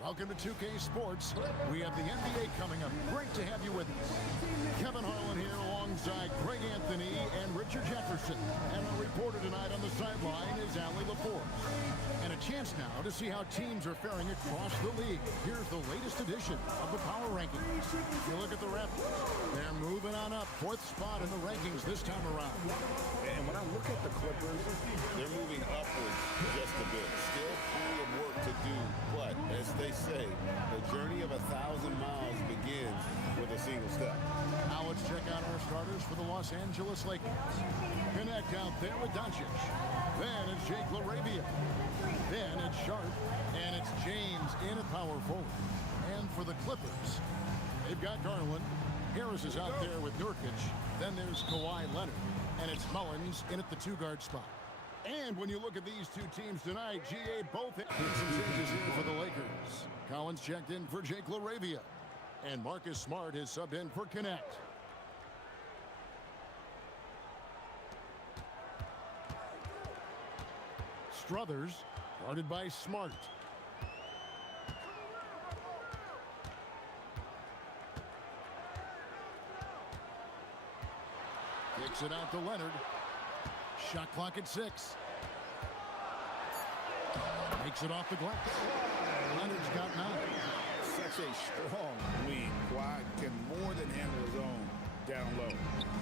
Welcome to 2K Sports. We have the NBA coming up. Great to have you with us. Kevin Harlan here alongside Greg Anthony and Richard Jefferson. And our reporter tonight on the sideline is Allie LaForce. And a chance now to see how teams are faring across the league. Here's the latest edition of the Power Rankings. You look at the Raptors. They're moving on up. 4th spot in the rankings this time around. And when I look at the Clippers, they're moving upwards just a bit. Still plenty of work to do, but as they say, the journey of 1,000 miles begins with a single step. Now let's check out our starters for the Los Angeles Lakers. Connect out there with Doncic. Then it's Jake LaRavia. Then it's Sharp. And it's James in at power forward. And for the Clippers, they've got Garland. Harris is out there with Nurkic. Then there's Kawhi Leonard. And it's Mullins in at the 2-guard spot. And when you look at these two teams tonight, GA both have some changes here for the Lakers. Collins checked in for Jake LaRavia. And Marcus Smart is subbed in for Connect. Struthers, guarded by Smart. Kicks it out to Leonard. Shot clock at 6. Makes it off the glass. Leonard's got 9. Such a strong wing. Kawhi can more than handle his own down low.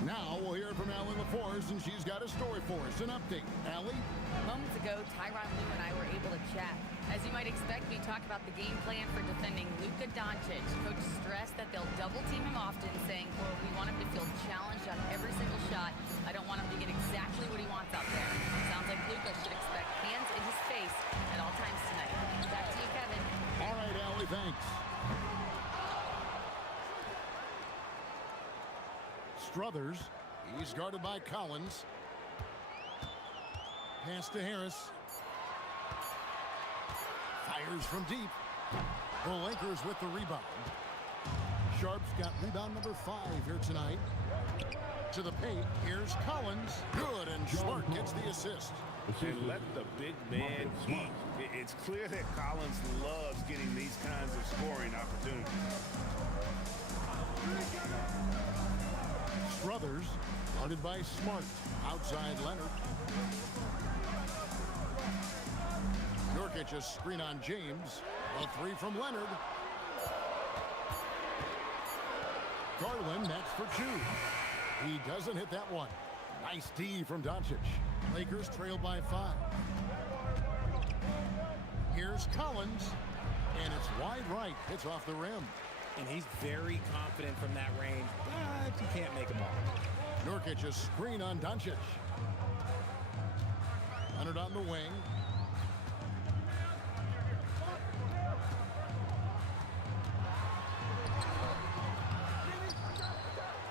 Now we'll hear from Allie LaForce, and she's got a story for us. An update. Allie? Moments ago, Tyronn Lue and I were able to chat. As you might expect, we talked about the game plan for defending Luka Doncic. Coach stressed that they'll double team him often, saying, quote, "We want him to feel challenged on every single shot. I don't want him to get exactly what he wants out there." Sounds like Luka should expect hands in his face at all times tonight. Back to you, Kevin. All right, Allie, thanks. Struthers, he's guarded by Collins. Pass to Harris. Fires from deep. The Lakers with the rebound. Sharp's got rebound number 5 here tonight. To the paint, here's Collins. Good, and Smart gets the assist. And let the big man eat. It's clear that Collins loves getting these kinds of scoring opportunities. Struthers, guarded by Smart. Outside Leonard. Nurkic a screen on James. A 3 from Leonard. Garland, that's for 2. He doesn't hit that one. Nice D from Doncic. Lakers trail by 5. Here's Collins. And it's wide right. Hits off the rim. And he's very confident from that range, but he can't make them all. Nurkic a screen on Doncic. Leonard on the wing.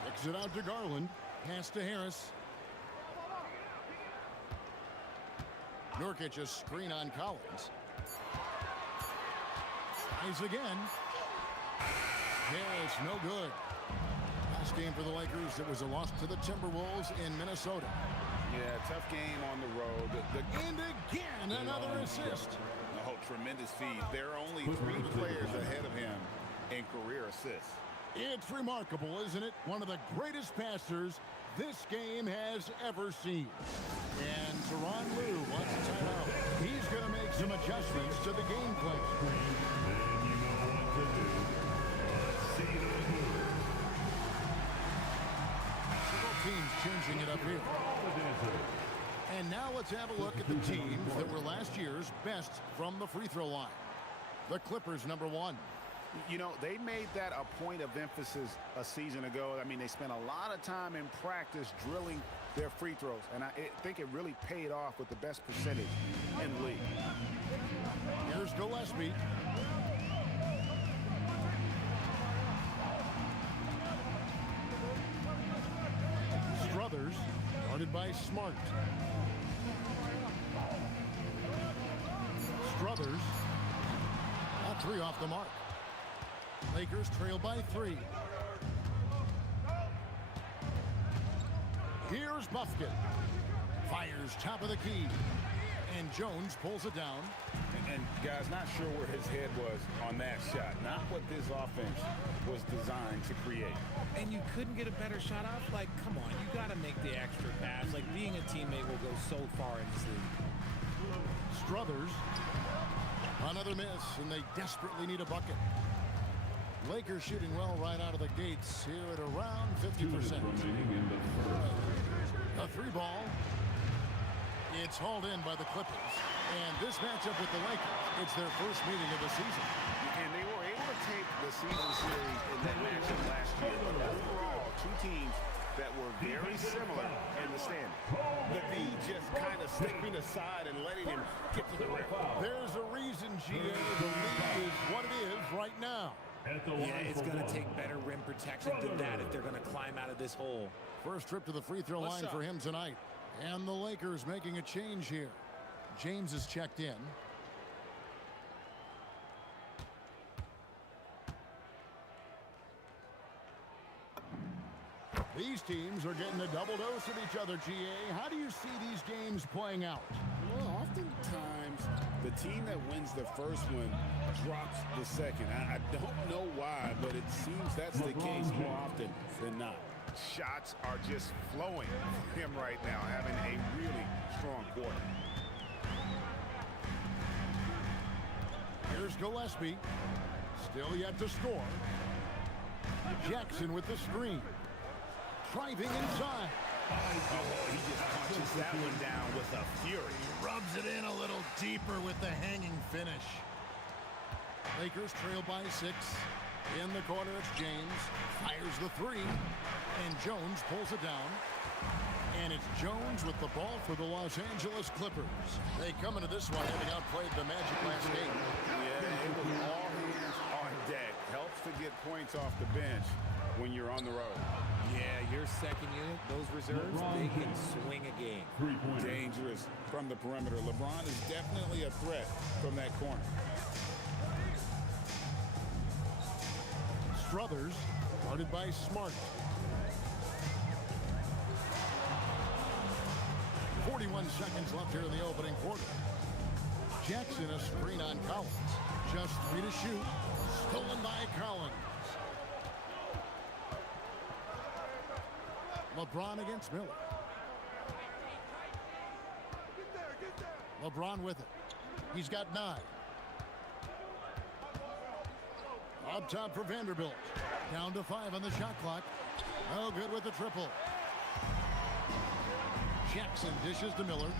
Kicks it out to Garland. Pass to Harris. Nurkic a screen on Collins. Tries again. Harris, no good. Last game for the Lakers, it was a loss to the Timberwolves in Minnesota. Yeah, tough game on the road. And again, another assist. Oh, tremendous feed. There are only 3 players ahead of him in career assists. It's remarkable, isn't it? One of the greatest passers this game has ever seen. And Tyronn Lue wants a timeout. He's going to make some adjustments to the game plan. And you know what to do. See those moves. Several teams changing it up here. And now let's have a look at the teams that were last year's best from the free throw line. The Clippers, number 1. You know, they made that a point of emphasis a season ago. I mean, they spent a lot of time in practice drilling their free throws, and I think it really paid off with the best percentage in the league. Here's Gillespie. Struthers, guarded by Smart. Struthers, a 3 off the mark. Lakers trail by 3. Here's Buffkin. Fires top of the key. And Jones pulls it down. And And, guys, not sure where his head was on that shot. Not what this offense was designed to create. And you couldn't get a better shot off? Like, come on, you got to make the extra pass. Like, being a teammate will go so far in this league. Struthers. Another miss, and they desperately need a bucket. Lakers shooting well right out of the gates here at around 50%. 2 minutes remaining in the first. A three ball. It's hauled in by the Clippers. And this matchup with the Lakers, it's their first meeting of the season. And they were able to take the season series in that matchup last year. But overall, two teams that were very similar in the standing. The B just kind of stepping aside and letting him get to the rim. There's a reason, GA, the lead is what it is right now. Yeah, it's going to take better rim protection than that if they're going to climb out of this hole. First trip to the free throw line for him tonight. And the Lakers making a change here. James is checked in. These teams are getting a double dose of each other, GA. How do you see these games playing out? Well, oftentimes the team that wins the first one drops the second. I don't know why, but it seems that's the case more often than not. Shots are just flowing for him right now, having a really strong quarter. Here's Gillespie. Still yet to score. Jackson with the screen. Driving inside. Oh, he just punches that one down with a fury. Rubs it in a little deeper with the hanging finish. Lakers trail by 6. In the corner, it's James. Fires the three. And Jones pulls it down. And it's Jones with the ball for the Los Angeles Clippers. They come into this one having outplayed the Magic last game. Yeah, it was all hands on deck. Helps to get points off the bench when you're on the road. Yeah, your second unit, those reserves, they can swing a game. 3-pointer. Dangerous from the perimeter. LeBron is definitely a threat from that corner. Struthers, guarded by Smart. 41 seconds left here in the opening quarter. Jackson a screen on Collins. Just 3 to shoot. Stolen by Collins. LeBron against Miller. LeBron with it. He's got 9. Up top for Vanderbilt. Down to 5 on the shot clock. No good with the triple. Jackson dishes to Miller.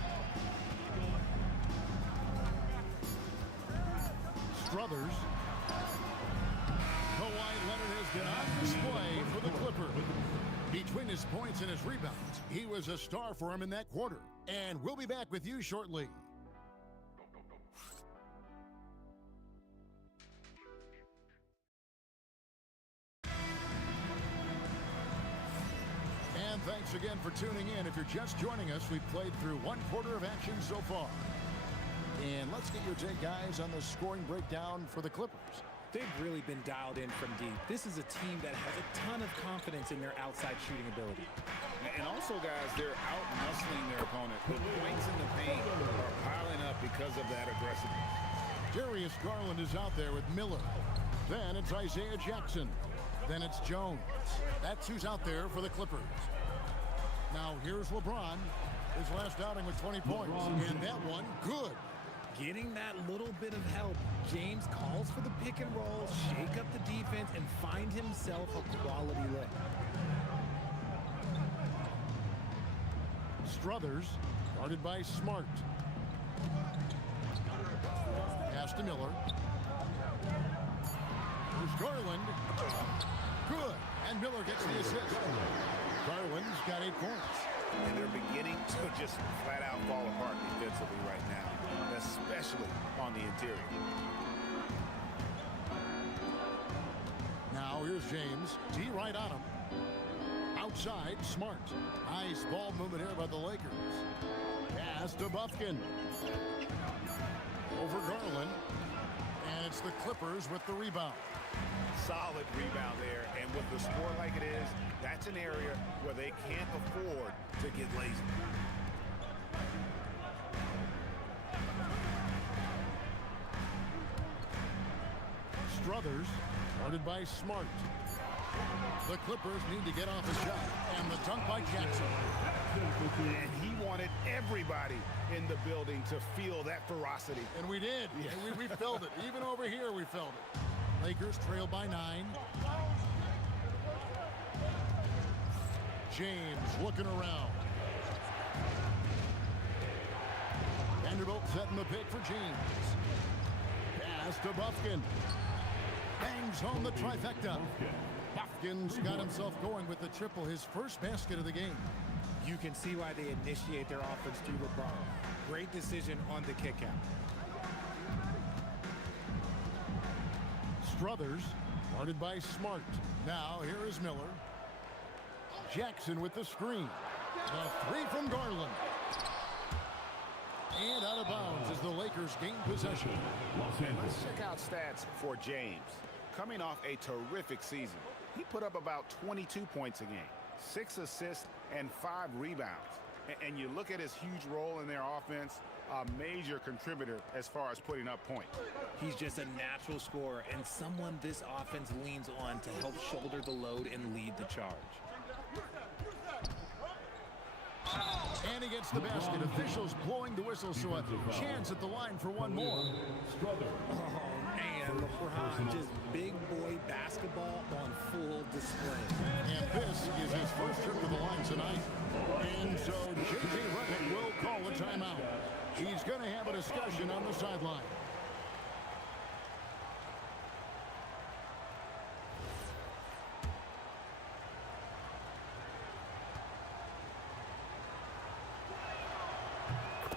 Struthers. Kawhi Leonard has been on display for the Clippers. Between his points and his rebounds, he was a star for him in that quarter. And we'll be back with you shortly. And thanks again for tuning in. If you're just joining us, we've played through 1 quarter of action so far. And let's get your take, guys, on the scoring breakdown for the Clippers. They've really been dialed in from deep. This is a team that has a ton of confidence in their outside shooting ability. And also, guys, they're out-muscling their opponent. The points in the paint are piling up because of that aggressiveness. Darius Garland is out there with Miller. Then it's Isaiah Jackson. Then it's Jones. That's who's out there for the Clippers. Now here's LeBron. His last outing with 20 points. And that one, good. Getting that little bit of help. James calls for the pick and roll, shake up the defense, and find himself a quality lick. Struthers, guarded by Smart. Pass to Miller. Here's Garland. Good. And Miller gets the assist. Garland's got 8 points. And they're beginning to just flat out fall apart defensively right now, especially on the interior. Now here's James. D right on him. Outside, Smart. Nice ball movement here by the Lakers. Pass to Bufkin. Over Garland. And it's the Clippers with the rebound. Solid rebound there, and with the score like it is, that's an area where they can't afford to get lazy. Struthers, guarded by Smart. The Clippers need to get off a shot, and the dunk by Jackson. And he wanted everybody in the building to feel that ferocity. And we did. Yeah. And we felt it. Even over here, we felt it. Lakers trail by 9. James looking around. Vanderbilt setting the pick for James. Pass to Buffkin. Bangs home the trifecta. Buffkin's got himself going with the triple, his first basket of the game. You can see why they initiate their offense through LeBron. Great decision on the kick out. Struthers, guarded by Smart. Now here is Miller. Jackson with the screen. The 3 from Garland. And out of bounds as the Lakers gain possession. Let's check out stats for James. Coming off a terrific season, he put up about 22 points a game, 6 assists, and 5 rebounds. And you look at his huge role in their offense, a major contributor as far as putting up points. He's just a natural scorer and someone this offense leans on to help shoulder the load and lead the charge. And he gets the basket. Officials blowing the whistle, so a chance at the line for one more. Oh, man, LeBron, just big boy basketball on full display. And this is his first trip to the line tonight. And so J.J. Redick will call a timeout. He's going to have a discussion on the sideline.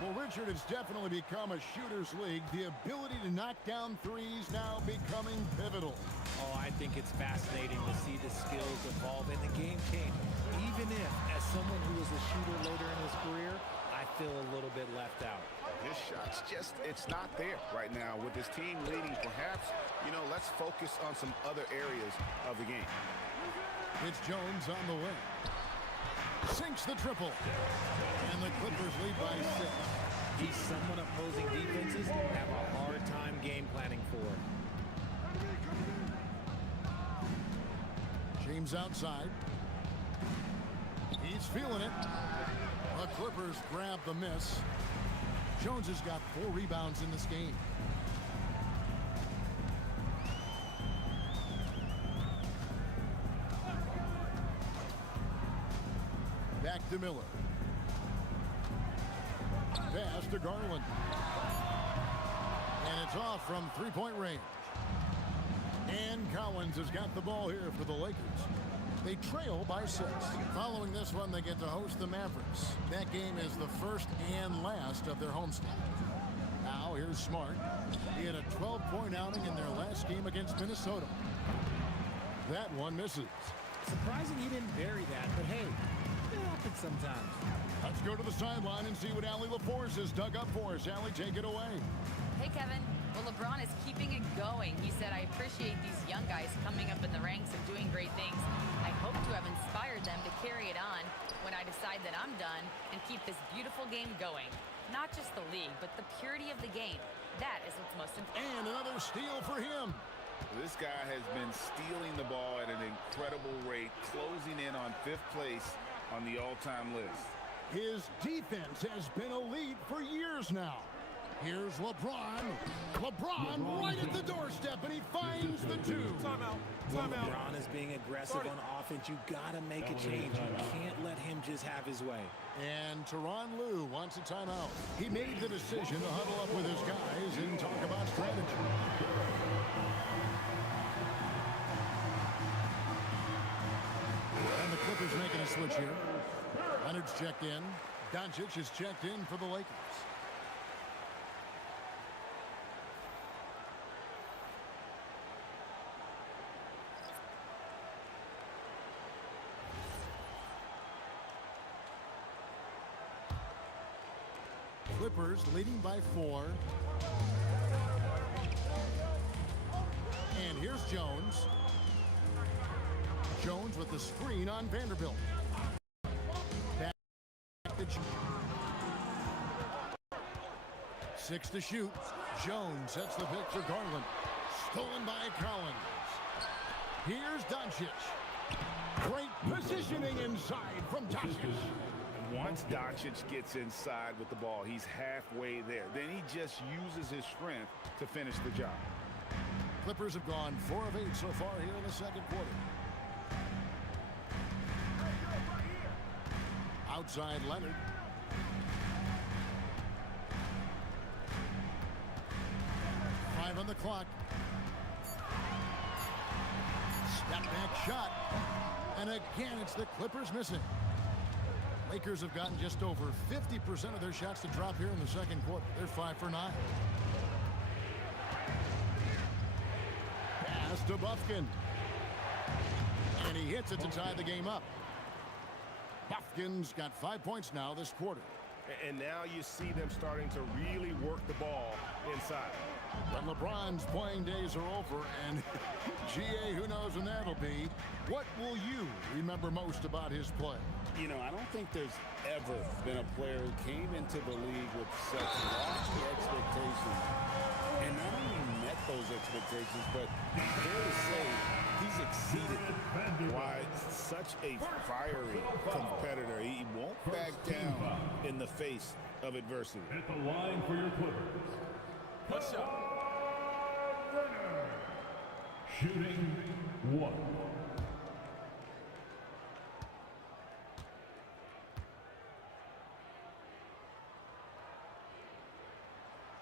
Well, Richard, it's definitely become a shooter's league. The ability to knock down threes now becoming pivotal. Oh, I think it's fascinating to see the skills evolve in the game change. Even if, as someone who was a shooter later in his career, I feel a little bit left out. His shot's just, it's not there right now. With his team leading, perhaps, let's focus on some other areas of the game. It's Jones on the way. Sinks the triple. And the Clippers lead by 6. He's someone opposing defenses have a hard time game planning for. James outside. He's feeling it. The Clippers grab the miss. Jones has got 4 rebounds in this game. Back to Miller. Pass to Garland. And it's off from 3-point range. And Collins has got the ball here for the Lakers. They trail by 6. Following this one, they get to host the Mavericks. That game is the first and last of their homestand. Now here's Smart. He had a 12-point outing in their last game against Minnesota. That one misses. Surprising he didn't bury that, but hey, it happens sometimes. Let's go to the sideline and see what Allie LaForce has dug up for us. Allie, take it away. Hey, Kevin. Well, LeBron is keeping it going. He said, I appreciate these young guys coming up in the ranks and doing great things. I hope to have inspired them to carry it on when I decide that I'm done and keep this beautiful game going. Not just the league, but the purity of the game. That is what's most important. And another steal for him. This guy has been stealing the ball at an incredible rate, closing in on 5th place on the all-time list. His defense has been elite for years now. Here's LeBron. LeBron right at the doorstep, and he finds the 2. Timeout. LeBron is being aggressive on offense. You got to make a change. You can't let him just have his way. And Tyronn Lue wants a timeout. He made the decision to huddle up with his guys and talk about strategy. And the Clippers making a switch here. Leonard's checked in. Doncic is checked in for the Lakers. Clippers leading by 4. And here's Jones. Jones with the screen on Vanderbilt. Back to 6 to shoot. Jones sets the pick for Garland. Stolen by Collins. Here's Doncic. Great positioning inside from Doncic. Once Doncic gets inside with the ball, he's halfway there. Then he just uses his strength to finish the job. Clippers have gone 4 of 8 so far here in the second quarter. Outside Leonard. Five on the clock. Step back shot. And again, it's the Clippers missing. Lakers have gotten just over 50% of their shots to drop here in the second quarter. They're 5 for 9. Pass to Bufkin. And he hits it to tie the game up. Bufkin's got 5 points now this quarter. And now you see them starting to really work the ball inside. But LeBron's playing days are over, and GA, who knows when that'll be. What will you remember most about his play? You know, I don't think there's ever been a player who came into the league with such lofty expectations and not only met those expectations, but fair to say he's exceeded them. Why, such a fiery competitor. He won't back down in the face of adversity. At the line for your Clippers. What's up? Shooting 1.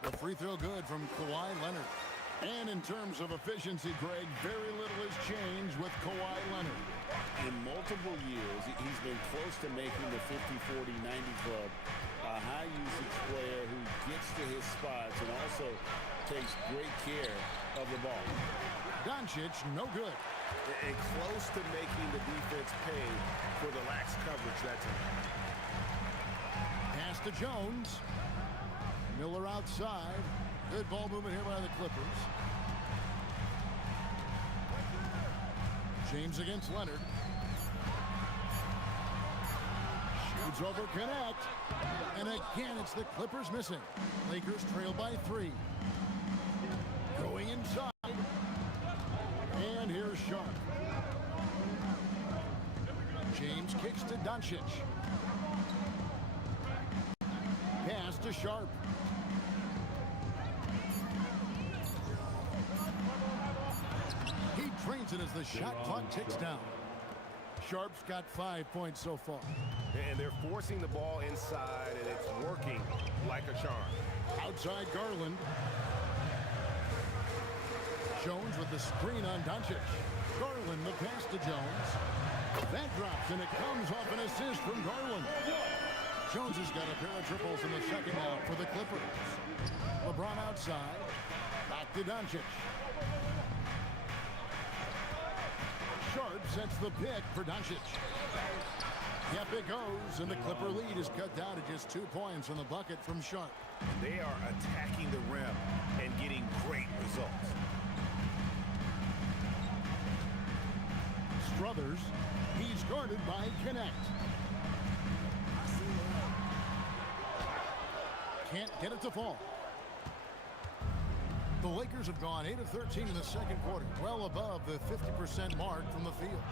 The free throw good from Kawhi Leonard. And in terms of efficiency, Greg, very little has changed with Kawhi Leonard. In multiple years, he's been close to making the 50-40-90 club. A high-usage player who gets to his spots and also takes great care of the ball. Doncic, no good. And close to making the defense pay for the lax coverage that time. Pass to Jones. Miller outside. Good ball movement here by the Clippers. James against Leonard. Shoots over Connect. And again, it's the Clippers missing. Lakers trail by 3. Going inside. And here's Sharp. James kicks to Doncic. Pass to Sharp. He trains it as the shot clock ticks down. Sharp's got 5 points so far. And they're forcing the ball inside, and it's working like a charm. Outside Garland. Jones with the screen on Doncic. Garland the pass to Jones. That drops, and it comes off an assist from Garland. Jones has got a pair of triples in the second half for the Clippers. LeBron outside. Back to Doncic. Sharp sets the pick for Doncic. Yep, it goes, and the Clipper lead is cut down to just 2 points on the bucket from Sharp. They are attacking the rim and getting great results. Struthers, he's guarded by Connect. Can't get it to fall. The Lakers have gone 8 of 13 in the second quarter, well above the 50% mark from the field.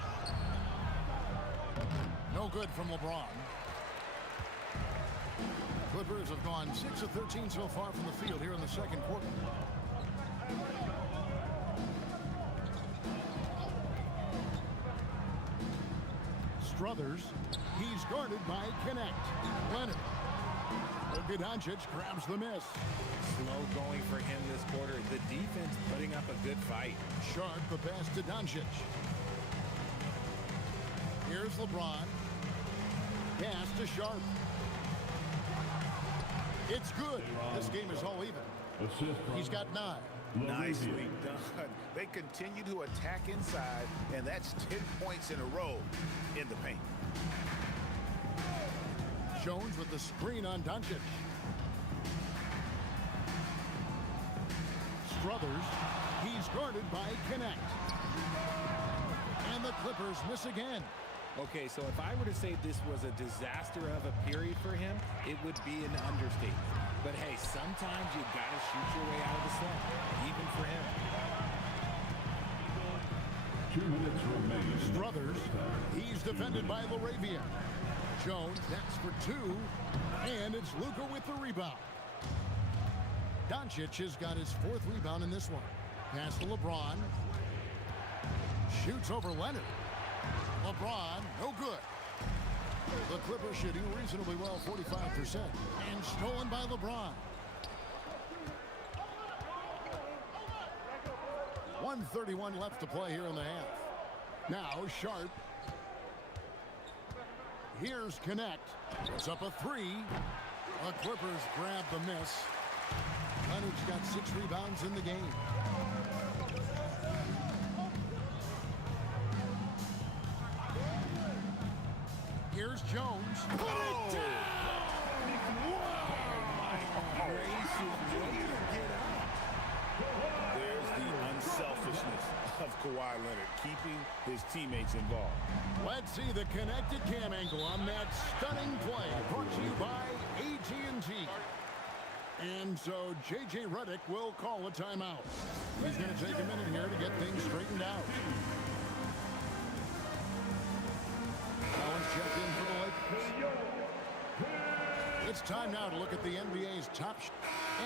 No good from LeBron. Clippers have gone 6 of 13 so far from the field here in the second quarter. Struthers, he's guarded by Connect. Leonard. Luka Doncic grabs the miss. Slow going for him this quarter. The defense putting up a good fight. Sharp the pass to Doncic. Here's LeBron. Pass to Sharp. It's good. This game is all even. He's got 9. Nicely done. They continue to attack inside, and that's 10 points in a row in the paint. Jones with the screen on Doncic. Struthers, he's guarded by Connect. And the Clippers miss again. Okay, so if I were to say this was a disaster of a period for him, it would be an understatement. But hey, sometimes you gotta shoot your way out of the slump, even for him. 2 minutes remaining. Struthers, he's defended by Laravia. Jones, that's for 2, and it's Luka with the rebound. Doncic has got his 4th rebound in this one. Pass to LeBron. Shoots over Leonard. LeBron, no good. The Clippers shooting reasonably well, 45%. And stolen by LeBron. 1:31 left to play here in the half. Now Sharp. Here's Connect. It's up a 3. The Clippers grab the miss. Leonard's got 6 rebounds in the game. Here's Jones. Put it down! There's the unselfishness of Kawhi Leonard, keeping his teammates involved. Let's see the connected cam angle on that stunning play. Brought to you by AT&T. And so J.J. Redick will call a timeout. He's going to take a minute here to get things straightened out. Collins checked in for the Lakers. It's time now to look at the NBA's top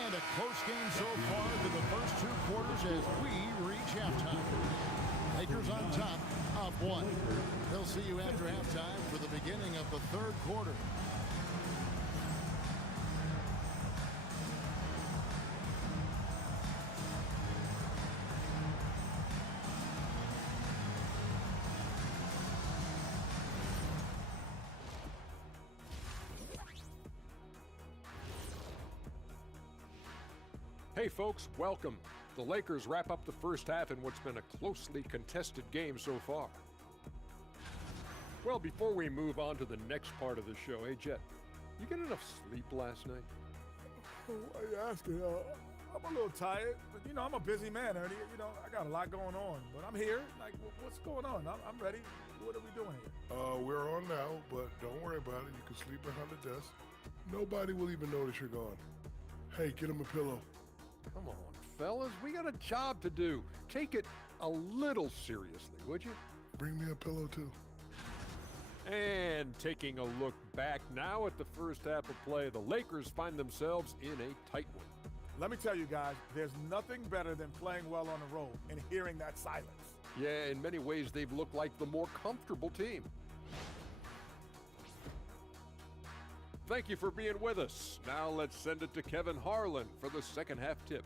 and a close game so far through the first 2 quarters as we reach halftime. Lakers on top, up 1. They'll see you after halftime for the beginning of the 3rd quarter. Hey folks, welcome. The Lakers wrap up the first half in what's been a closely contested game so far. Well, before we move on to the next part of the show, hey Jet, you get enough sleep last night? Why are you asking? I'm a little tired, but I'm a busy man, Ernie. I got a lot going on, but I'm here. Like, what's going on? I'm ready. What are we doing here? We're on now, but don't worry about it. You can sleep behind the desk. Nobody will even notice you're gone. Hey, get him a pillow. Come on, fellas, we got a job to do. Take it a little seriously, would you? Bring me a pillow, too. And taking a look back now at the first half of play, the Lakers find themselves in a tight one. Let me tell you guys, there's nothing better than playing well on the road and hearing that silence. Yeah, in many ways, they've looked like the more comfortable team. Thank you for being with us. Now let's send it to Kevin Harlan for the second half tip.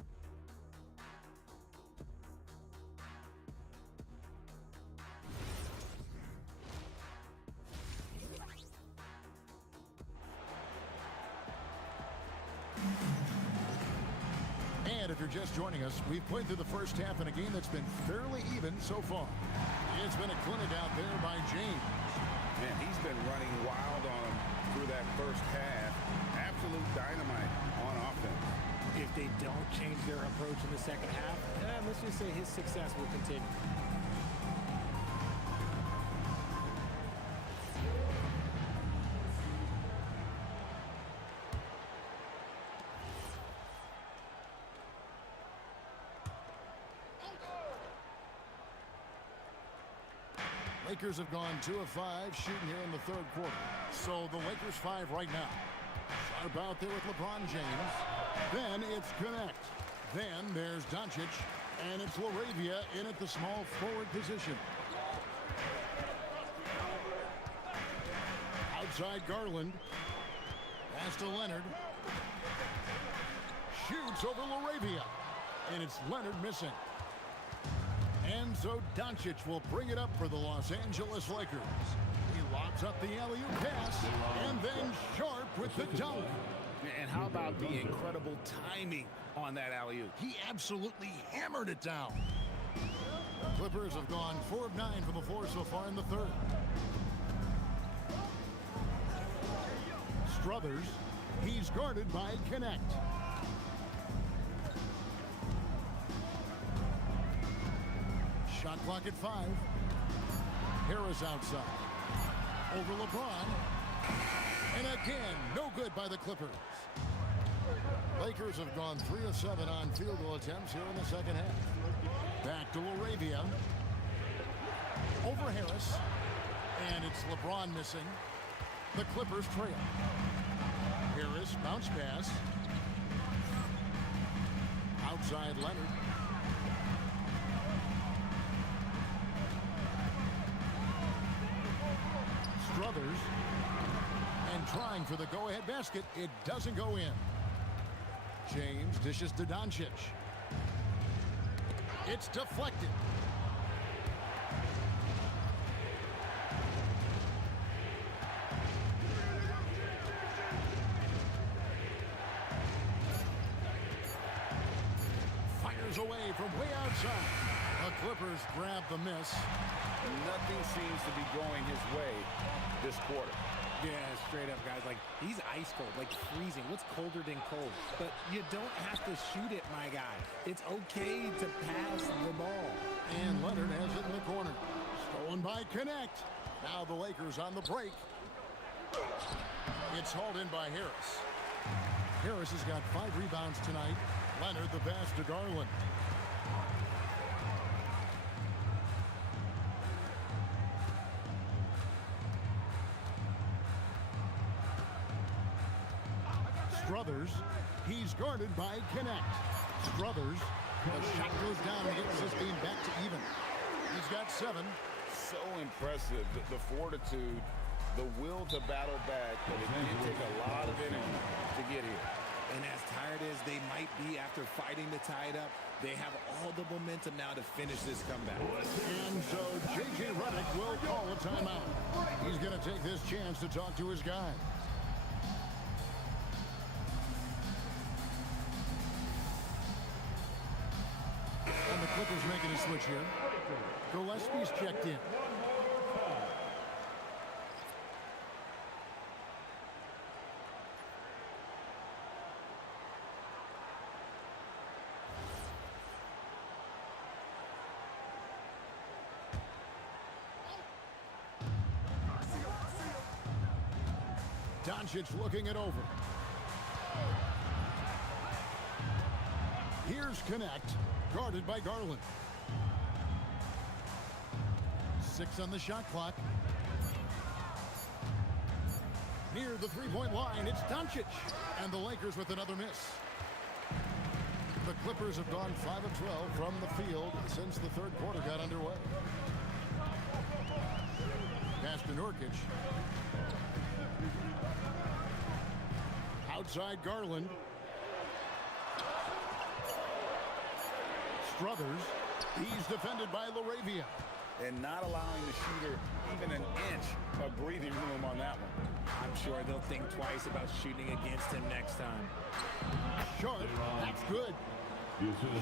And if you're just joining us, we've played through the first half in a game that's been fairly even so far. It's been a clinic out there by James. Man, he's been running wild on him through that first half. Absolute dynamite on offense. If they don't change their approach in the second half, let's just say his success will continue. Lakers have gone 2 of 5 shooting here in the 3rd quarter. So the Lakers 5 right now. Sharp out there with LeBron James. Then it's Connect. Then there's Doncic. And it's Laravia in at the small forward position. Outside Garland. Pass to Leonard. Shoots over Laravia. And it's Leonard missing. And so Doncic will bring it up for the Los Angeles Lakers. He lobs up the alley-oop pass, and then Sharp with the dunk. And how about the incredible timing on that alley-oop? He absolutely hammered it down. The Clippers have gone 4 of 9 from the floor so far in the 3rd. Struthers, he's guarded by Connect. Shot clock at 5. Harris outside. Over LeBron. And again, no good by the Clippers. Lakers have gone 3 of 7 on field goal attempts here in the second half. Back to Laravia. Over Harris. And it's LeBron missing. The Clippers trail. Harris, bounce pass. Outside Leonard. Struthers. And trying for the go-ahead basket. It doesn't go in. James dishes to Doncic. It's deflected. Fires away from way outside. The Clippers grab the miss. Nothing seems to be going his way this quarter. Yeah, straight up, guys. Like, he's ice cold, like freezing. What's colder than cold? But you don't have to shoot it, my guy. It's okay to pass the ball. And Leonard has it in the corner. Stolen by Connect. Now the Lakers on the break. It's hauled in by Harris. Harris has got 5 rebounds tonight. Leonard the pass to Garland. Struthers, he's guarded by Connect. Struthers, the shot goes down and gets this game back to even. He's got 7. So impressive, the fortitude, the will to battle back, but it did take a lot of energy to get here. And as tired as they might be after fighting to tie it up, they have all the momentum now to finish this comeback. And so J.J. Redick will call a timeout. He's going to take this chance to talk to his guys. And the Clippers making a switch here. Gillespie's checked in. Doncic looking it over. Here's Connect, guarded by Garland. 6 on the shot clock. Near the three-point line, it's Doncic. And the Lakers with another miss. The Clippers have gone 5 of 12 from the field since the third quarter got underway. Pass to Nurkic. Outside Garland. Struthers. He's defended by LaRavia. And not allowing the shooter even an inch of breathing room on that one. I'm sure they'll think twice about shooting against him next time. Sharp, that's good.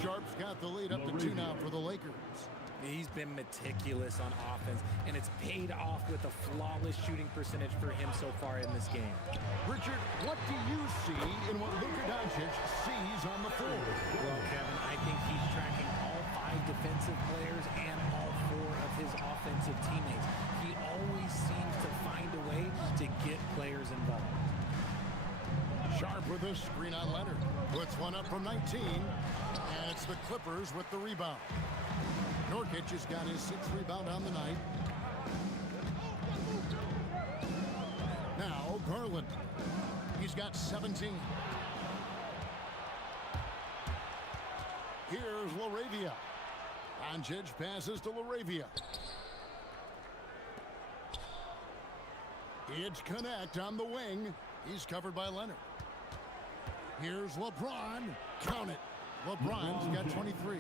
Sharp's got the lead up to 2 now for the Lakers. He's been meticulous on offense, and it's paid off with a flawless shooting percentage for him so far in this game. Richard, what do you see in what Luka Doncic sees on the floor? Well, Kevin, I think he's tracking all 5 defensive players and all 4 of his offensive teammates. He always seems to find a way to get players involved. Sharp with a screen on Leonard. Puts one up from 19, and it's the Clippers with the rebound. Nurkic has got his 6th rebound on the night. Now Garland. He's got 17. Here's LaRavia. Doncic passes to LaRavia. It's Connect on the wing. He's covered by Leonard. Here's LeBron. Count it. LeBron's got 23.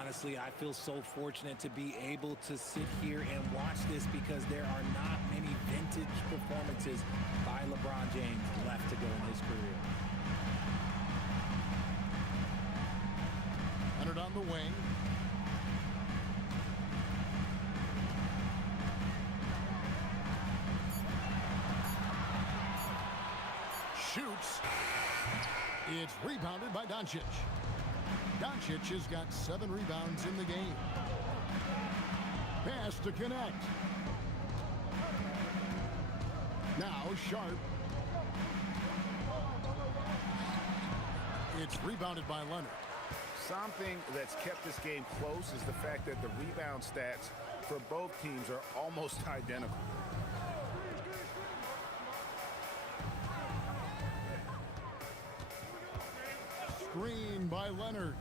Honestly, I feel so fortunate to be able to sit here and watch this because there are not many vintage performances by LeBron James left to go in his career. Leonard on the wing. Shoots. It's rebounded by Doncic. Doncic has got 7 rebounds in the game. Pass to Connect. Now Sharp. It's rebounded by Leonard. Something that's kept this game close is the fact that the rebound stats for both teams are almost identical. Screen by Leonard.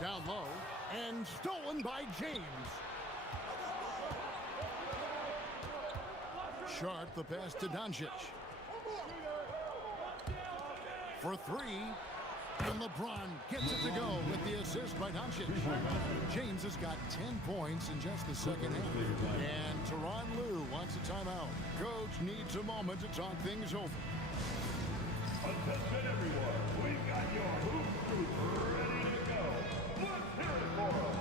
Down low. And stolen by James. Sharp the pass to Doncic. For three. And LeBron gets it to go with the assist by Doncic. James has got 10 points in just the second half. And Tyronn Lue wants a timeout. Coach needs a moment to talk things over. Attention everyone, we've got your hoop group ready to go. Let's hear it for them.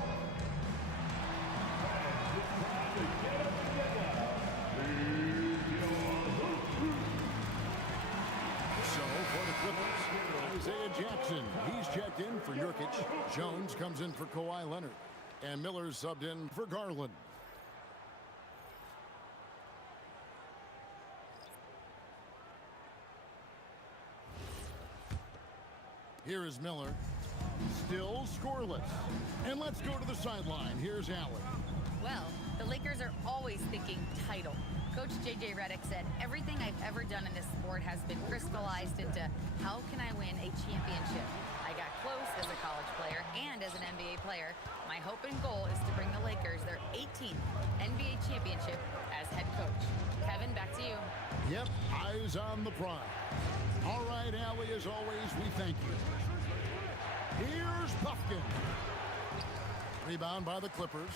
And it's time to get up and get loud. Here's your hoop group. So for the Clippers, Isaiah Jackson. He's checked in for Nurkic. Jones comes in for Kawhi Leonard. And Miller subbed in for Garland. Here is Miller. Still scoreless. And let's go to the sideline. Here's Allen. Well, the Lakers are always thinking title. Coach J.J. Redick said, everything I've ever done in this sport has been crystallized into how can I win a championship? I got close as a college player and as an NBA player. My hope and goal is to bring the Lakers their 18th NBA championship as head coach. Kevin, back to you. Yep, eyes on the prize. All right, Allie, as always, we thank you. Here's Puffkin. Rebound by the Clippers.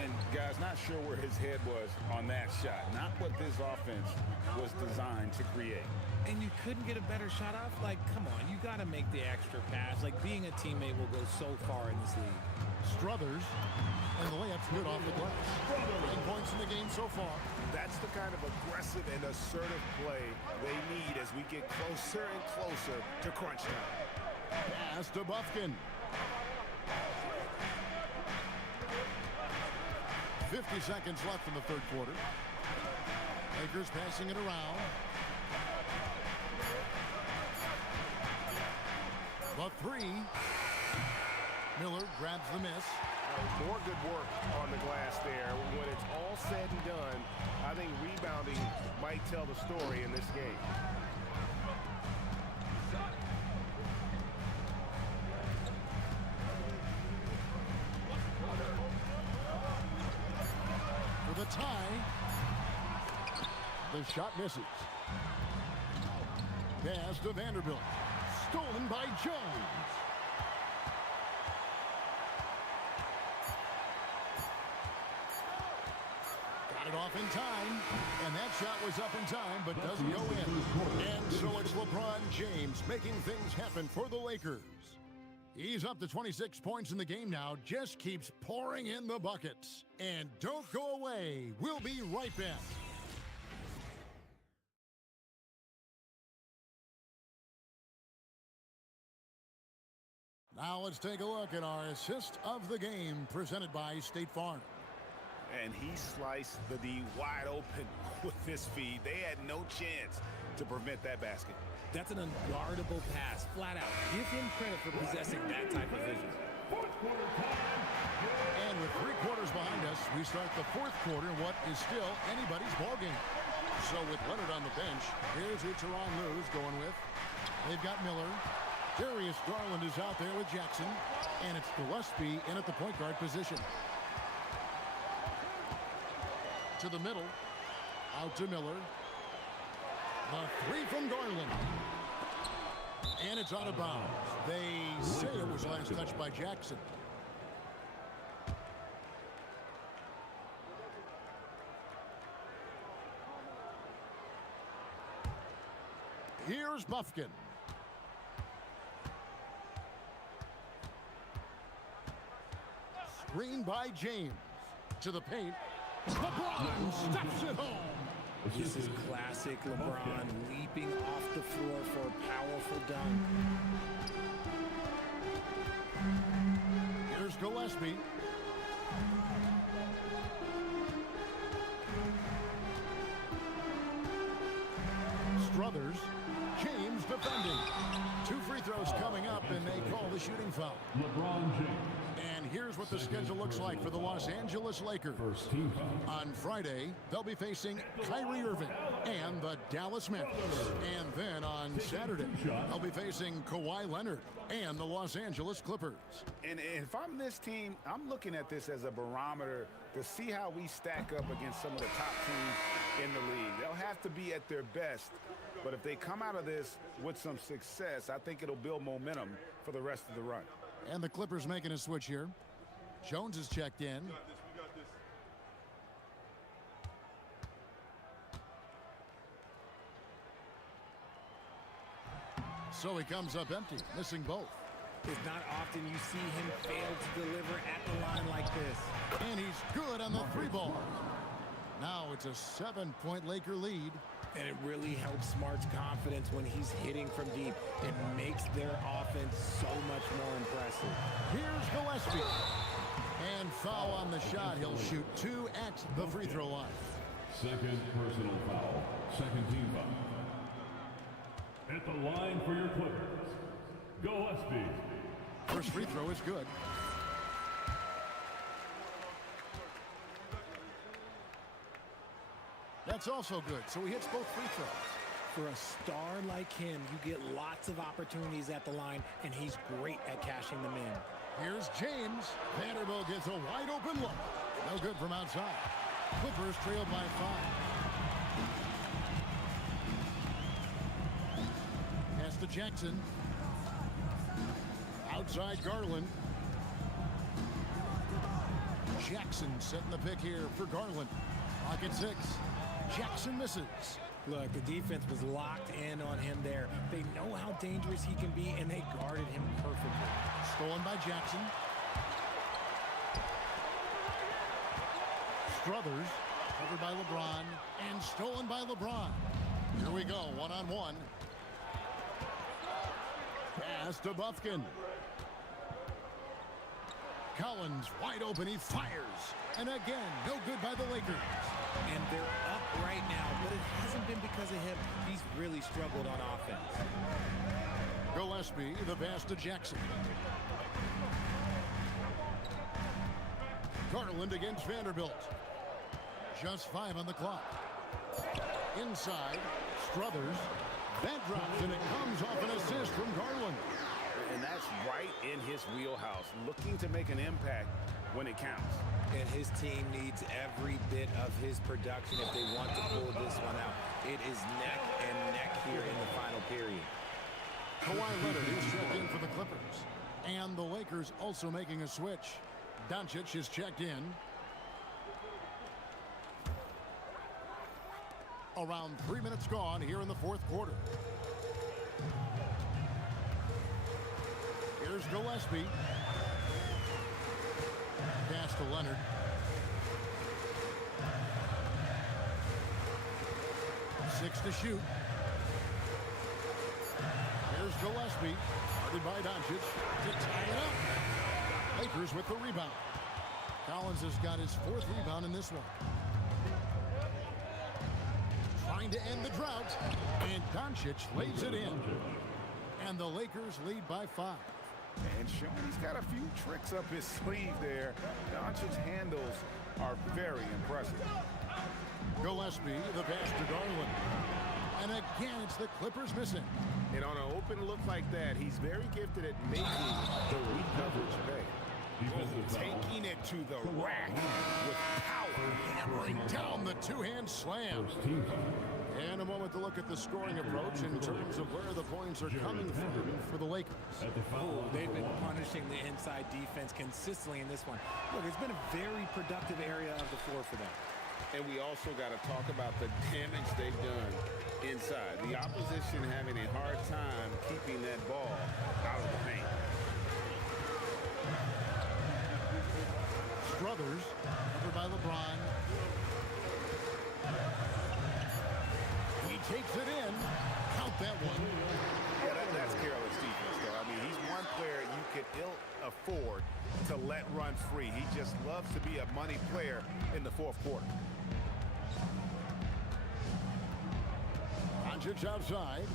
And guys, not sure where his head was on that shot. Not what this offense was designed to create. And you couldn't get a better shot off? Like, come on, you got to make the extra pass. Like, being a teammate will go so far in this league. Struthers, and the layup's good off the glass. 9 points in the game so far. That's the kind of aggressive and assertive play they need as we get closer and closer to crunch time. Pass to Buffkin. 50 seconds left in the third quarter. Lakers passing it around. The three. Miller grabs the miss. More good work on the glass there. When it's all said and done, I think rebounding might tell the story in this game. For the tie. The shot misses. Pass to Vanderbilt. Stolen by Jones. Got it off in time, and that shot was up in time, but doesn't go in. And so it's LeBron James making things happen for the Lakers. He's up to 26 points in the game now, just keeps pouring in the buckets. And don't go away. We'll be right back. Now let's take a look at our assist of the game presented by State Farm. And he sliced the D wide open with his feed. They had no chance to prevent that basket. That's an unguardable pass, flat out. Give him credit for possessing that type of vision. And with 3 quarters behind us, we start the fourth quarter in what is still anybody's ballgame. So with Leonard on the bench, here's who Tyronn Lue is going with. They've got Miller. Darius Garland is out there with Jackson. And it's Gillespie in at the point guard position. To the middle. Out to Miller. The three from Garland. And it's out of bounds. They say it was last touched by Jackson. Here's Buffkin. Screen by James. To the paint. LeBron steps it home. This is classic LeBron leaping off the floor for a powerful dunk. Here's Gillespie. Struthers. James defending. 2 free throws coming up up, and they call the shooting foul. LeBron James. And here's what the schedule looks like for the Los Angeles Lakers. First team foul. On Friday, they'll be facing Kyrie Irving and the Dallas Mavericks. And then on Saturday, they'll be facing Kawhi Leonard and the Los Angeles Clippers. And if I'm this team, I'm looking at this as a barometer to see how we stack up against some of the top teams in the league. They'll have to be at their best. But if they come out of this with some success, I think it'll build momentum for the rest of the run. And the Clippers making a switch here. Jones is checked in. So he comes up empty, missing both. It's not often you see him fail to deliver at the line like this. And he's good on the three ball. Now it's a 7-point Laker lead. And it really helps Smart's confidence when he's hitting from deep. It makes their offense so much more impressive. Here's Gillespie. And foul on the shot. He'll shoot 2 at the free throw line. Second personal foul. Second team foul. At the line for your Clippers, Gillespie. First free throw is good. That's also good, so he hits both free throws. For a star like him, you get lots of opportunities at the line, and he's great at cashing them in. Here's James. Vanderbilt gets a wide open look. No good from outside. Clippers trailed by 5. Pass to Jackson. Outside Garland. Jackson setting the pick here for Garland. Pocket 6. Jackson misses. Look, the defense was locked in on him there. They know how dangerous he can be, and they guarded him perfectly. Stolen by Jackson. Struthers, covered by LeBron, and stolen by LeBron. Here we go, one-on-one. Pass to Bufkin. Collins wide open, he fires. And again, no good by the Lakers. And they're up right now, but it hasn't been because of him. He's really struggled on offense. Gillespie, the pass to Jackson. Garland against Vanderbilt. Just 5 on the clock. Inside, Struthers. That drops, and it comes off an assist from Garland. And that's right in his wheelhouse, looking to make an impact when it counts. And his team needs every bit of his production if they want to pull this one out. It is neck and neck here in the final period. Kawhi Leonard is checked in for the Clippers. And the Lakers also making a switch. Doncic is checked in. Around 3 minutes gone here in the fourth quarter. Here's Gillespie. Pass to Leonard. Six to shoot. Here's Gillespie. Guarded by Doncic to tie it up. Lakers with the rebound. Collins has got his 4th rebound in this one. Trying to end the drought. And Doncic lays it in. And the Lakers lead by 5. And showing he's got a few tricks up his sleeve there. Doncic's handles are very impressive. Gillespie, the pass to Garland. And again, it's the Clippers missing. And on an open look like that, he's very gifted at making the weak coverage pay. Taking it to the rack with power. Hammering down the two-hand slam. And a moment to look at the scoring approach in terms of where the points are coming from for the Lakers. They've been punishing the inside defense consistently in this one. Look, it's been a very productive area of the floor for them. And we also got to talk about the damage they've done inside. The opposition having a hard time keeping that ball out of the paint. Struthers, covered by LeBron. He takes it in. Count that one. Yeah, that's careless defense, though. I mean, he's one player you could ill afford to let run free. He just loves to be a money player in the fourth quarter. Doncic outside.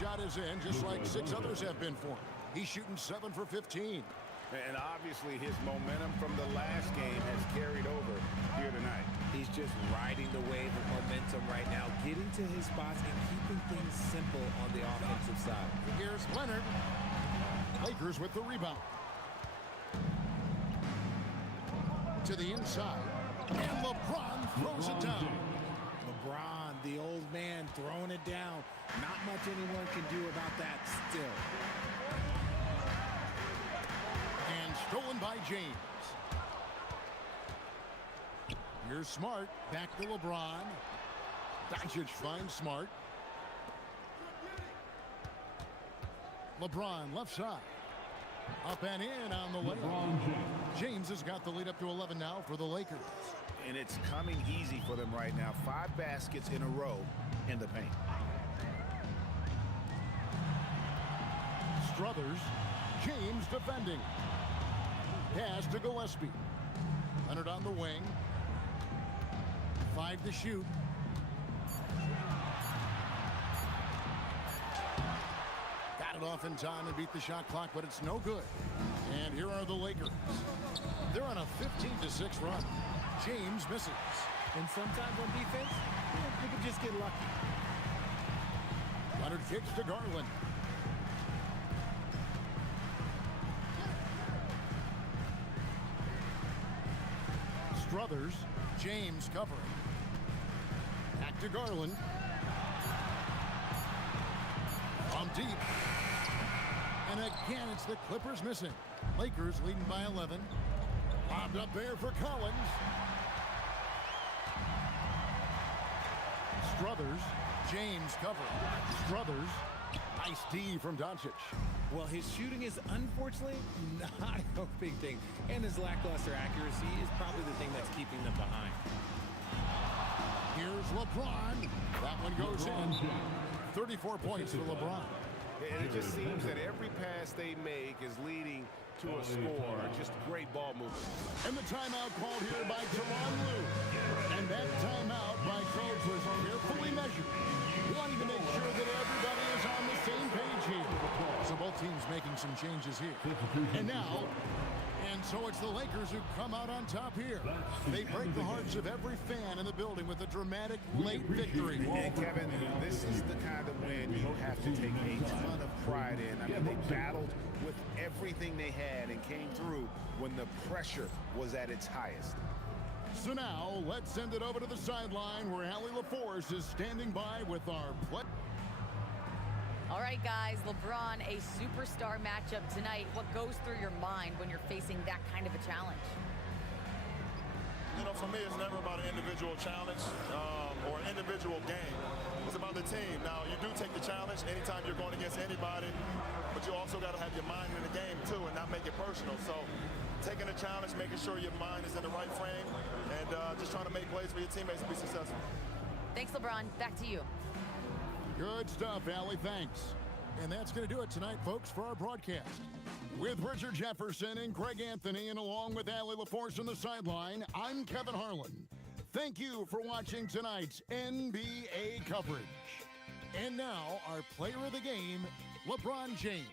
shot is in, just like 6 others have been for him. He's shooting 7 for 15. And obviously his momentum from the last game has carried over here tonight. He's just riding the wave of momentum right now, getting to his spots and keeping things simple on the offensive side. Here's Leonard. Lakers with the rebound. To the inside. And LeBron throws it down. LeBron, the old man, throwing it down. Not much anyone can do about that still. And stolen by James. Here's Smart. Back to LeBron. Doncic finds Smart. LeBron left side. Up and in on the layup. James has got the lead up to 11 now for the Lakers. And it's coming easy for them right now. 5 baskets in a row in the paint. Struthers. James defending. Pass to Gillespie. Leonard on the wing. 5 to shoot. Got it off in time and beat the shot clock, but it's no good. And here are the Lakers. They're on a 15-6 run. James misses. And sometimes on defense, you can just get lucky. Leonard kicks to Garland. Struthers. James covering. Back to Garland. From deep. And again, it's the Clippers missing. Lakers leading by 11. Bobbed up there for Collins. Struthers. James covering. Struthers. Nice D from Doncic. Well, his shooting is unfortunately not a big thing. And his lackluster accuracy is probably the thing that's keeping them behind. Here's LeBron. That one goes in. 34 points for LeBron. And it just seems that every pass they make is leading to a score. Just great ball movement. And the timeout called here by Tyronn Lue. And that timeout by Coach was carefully measured, wanting to make sure that everybody is on the same page here. So both teams making some changes here. And now, and so it's the Lakers who come out on top here. They break the hearts of every fan in the building with a dramatic late victory. And Kevin, this is the kind of win you have to take a ton of pride in. I mean, they battled with everything they had and came through when the pressure was at its highest. So now, let's send it over to the sideline where Allie LaForce is standing by with our play. All right, guys, LeBron, a superstar matchup tonight. What goes through your mind when you're facing that kind of a challenge? You know, for me, it's never about an individual challenge or an individual game. It's about the team. Now, you do take the challenge anytime you're going against anybody, but you also got to have your mind in the game, too, and not make it personal. So taking the challenge, making sure your mind is in the right frame, and just trying to make plays for your teammates to be successful. Thanks, LeBron. Back to you. Good stuff, Allie. Thanks. And that's going to do it tonight, folks, for our broadcast. With Richard Jefferson and Greg Anthony, and along with Allie LaForce on the sideline, I'm Kevin Harlan. Thank you for watching tonight's NBA coverage. And now, our player of the game, LeBron James.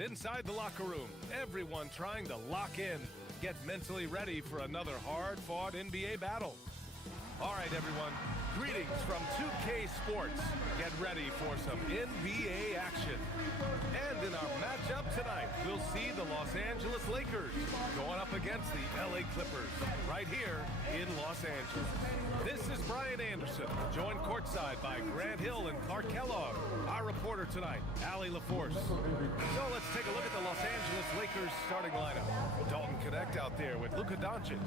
And inside the locker room, everyone trying to lock in, get mentally ready for another hard-fought NBA battle. All right, everyone, greetings from 2K Sports. Get ready for some NBA action. And in our matchup tonight, we'll see the Los Angeles Lakers going up against the LA Clippers right here in Los Angeles. This is Brian Anderson, joined courtside by Grant Hill and Clark Kellogg. Our reporter tonight, Allie LaForce. So let's take a look at the Los Angeles Lakers starting lineup. Dalton Connect out there with Luka Doncic.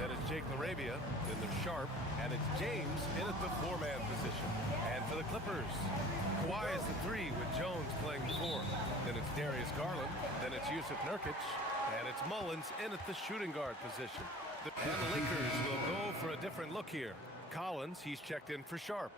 Then it's Jake LaRavia in the sharp, and it's James in at the four-man position. And for the Clippers, Kawhi is the three with Jones playing the four. Then it's Darius Garland. Then it's Yusuf Nurkic. And it's Mullins in at the shooting guard position. And the Lakers will go for a different look here. Collins, he's checked in for Sharp.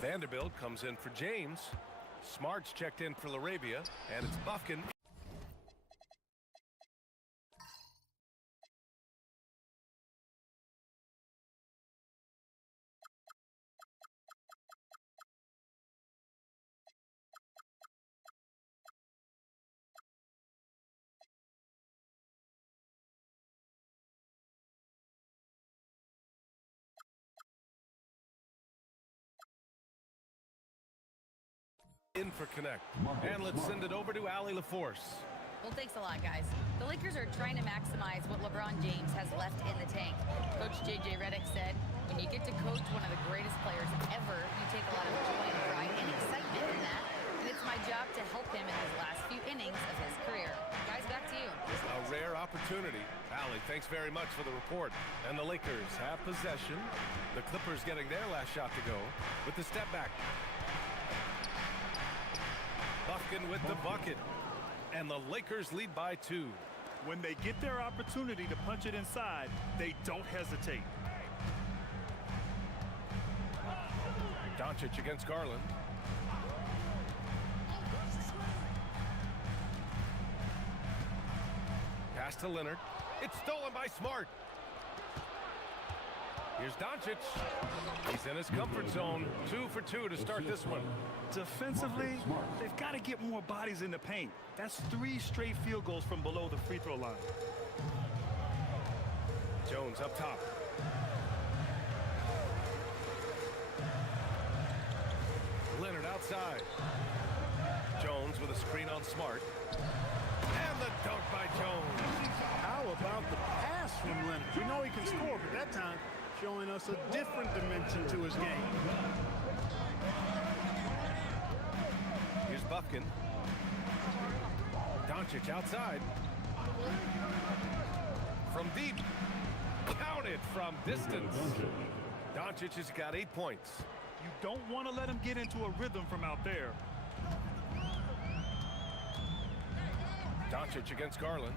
Vanderbilt comes in for James. Smart's checked in for LaRavia, and it's Bufkin. In for Connect. And let's send it over to Allie LaForce. Well, thanks a lot, guys. The Lakers are trying to maximize what LeBron James has left in the tank. Coach J.J. Redick said, when you get to coach one of the greatest players ever, you take a lot of joy and pride and excitement in that. And it's my job to help him in his last few innings of his career. Guys, back to you. A rare opportunity. Allie, thanks very much for the report. And the Lakers have possession. The Clippers getting their last shot to go with the step back. Bufkin with the bucket. And the Lakers lead by 2. When they get their opportunity to punch it inside, they don't hesitate. Doncic against Garland. Pass to Leonard. It's stolen by Smart. Here's Doncic. He's in his comfort zone. 2 for 2 to start this one. Defensively, they've got to get more bodies in the paint. That's 3 straight field goals from below the free throw line. Jones up top. Leonard outside. Jones with a screen on Smart. And the dunk by Jones. How about the pass from Leonard? We know he can score, but that time showing us a different dimension to his game. Here's Bufkin. Doncic outside. From deep. Counted from distance. Doncic has got 8 points. You don't want to let him get into a rhythm from out there. Doncic against Garland.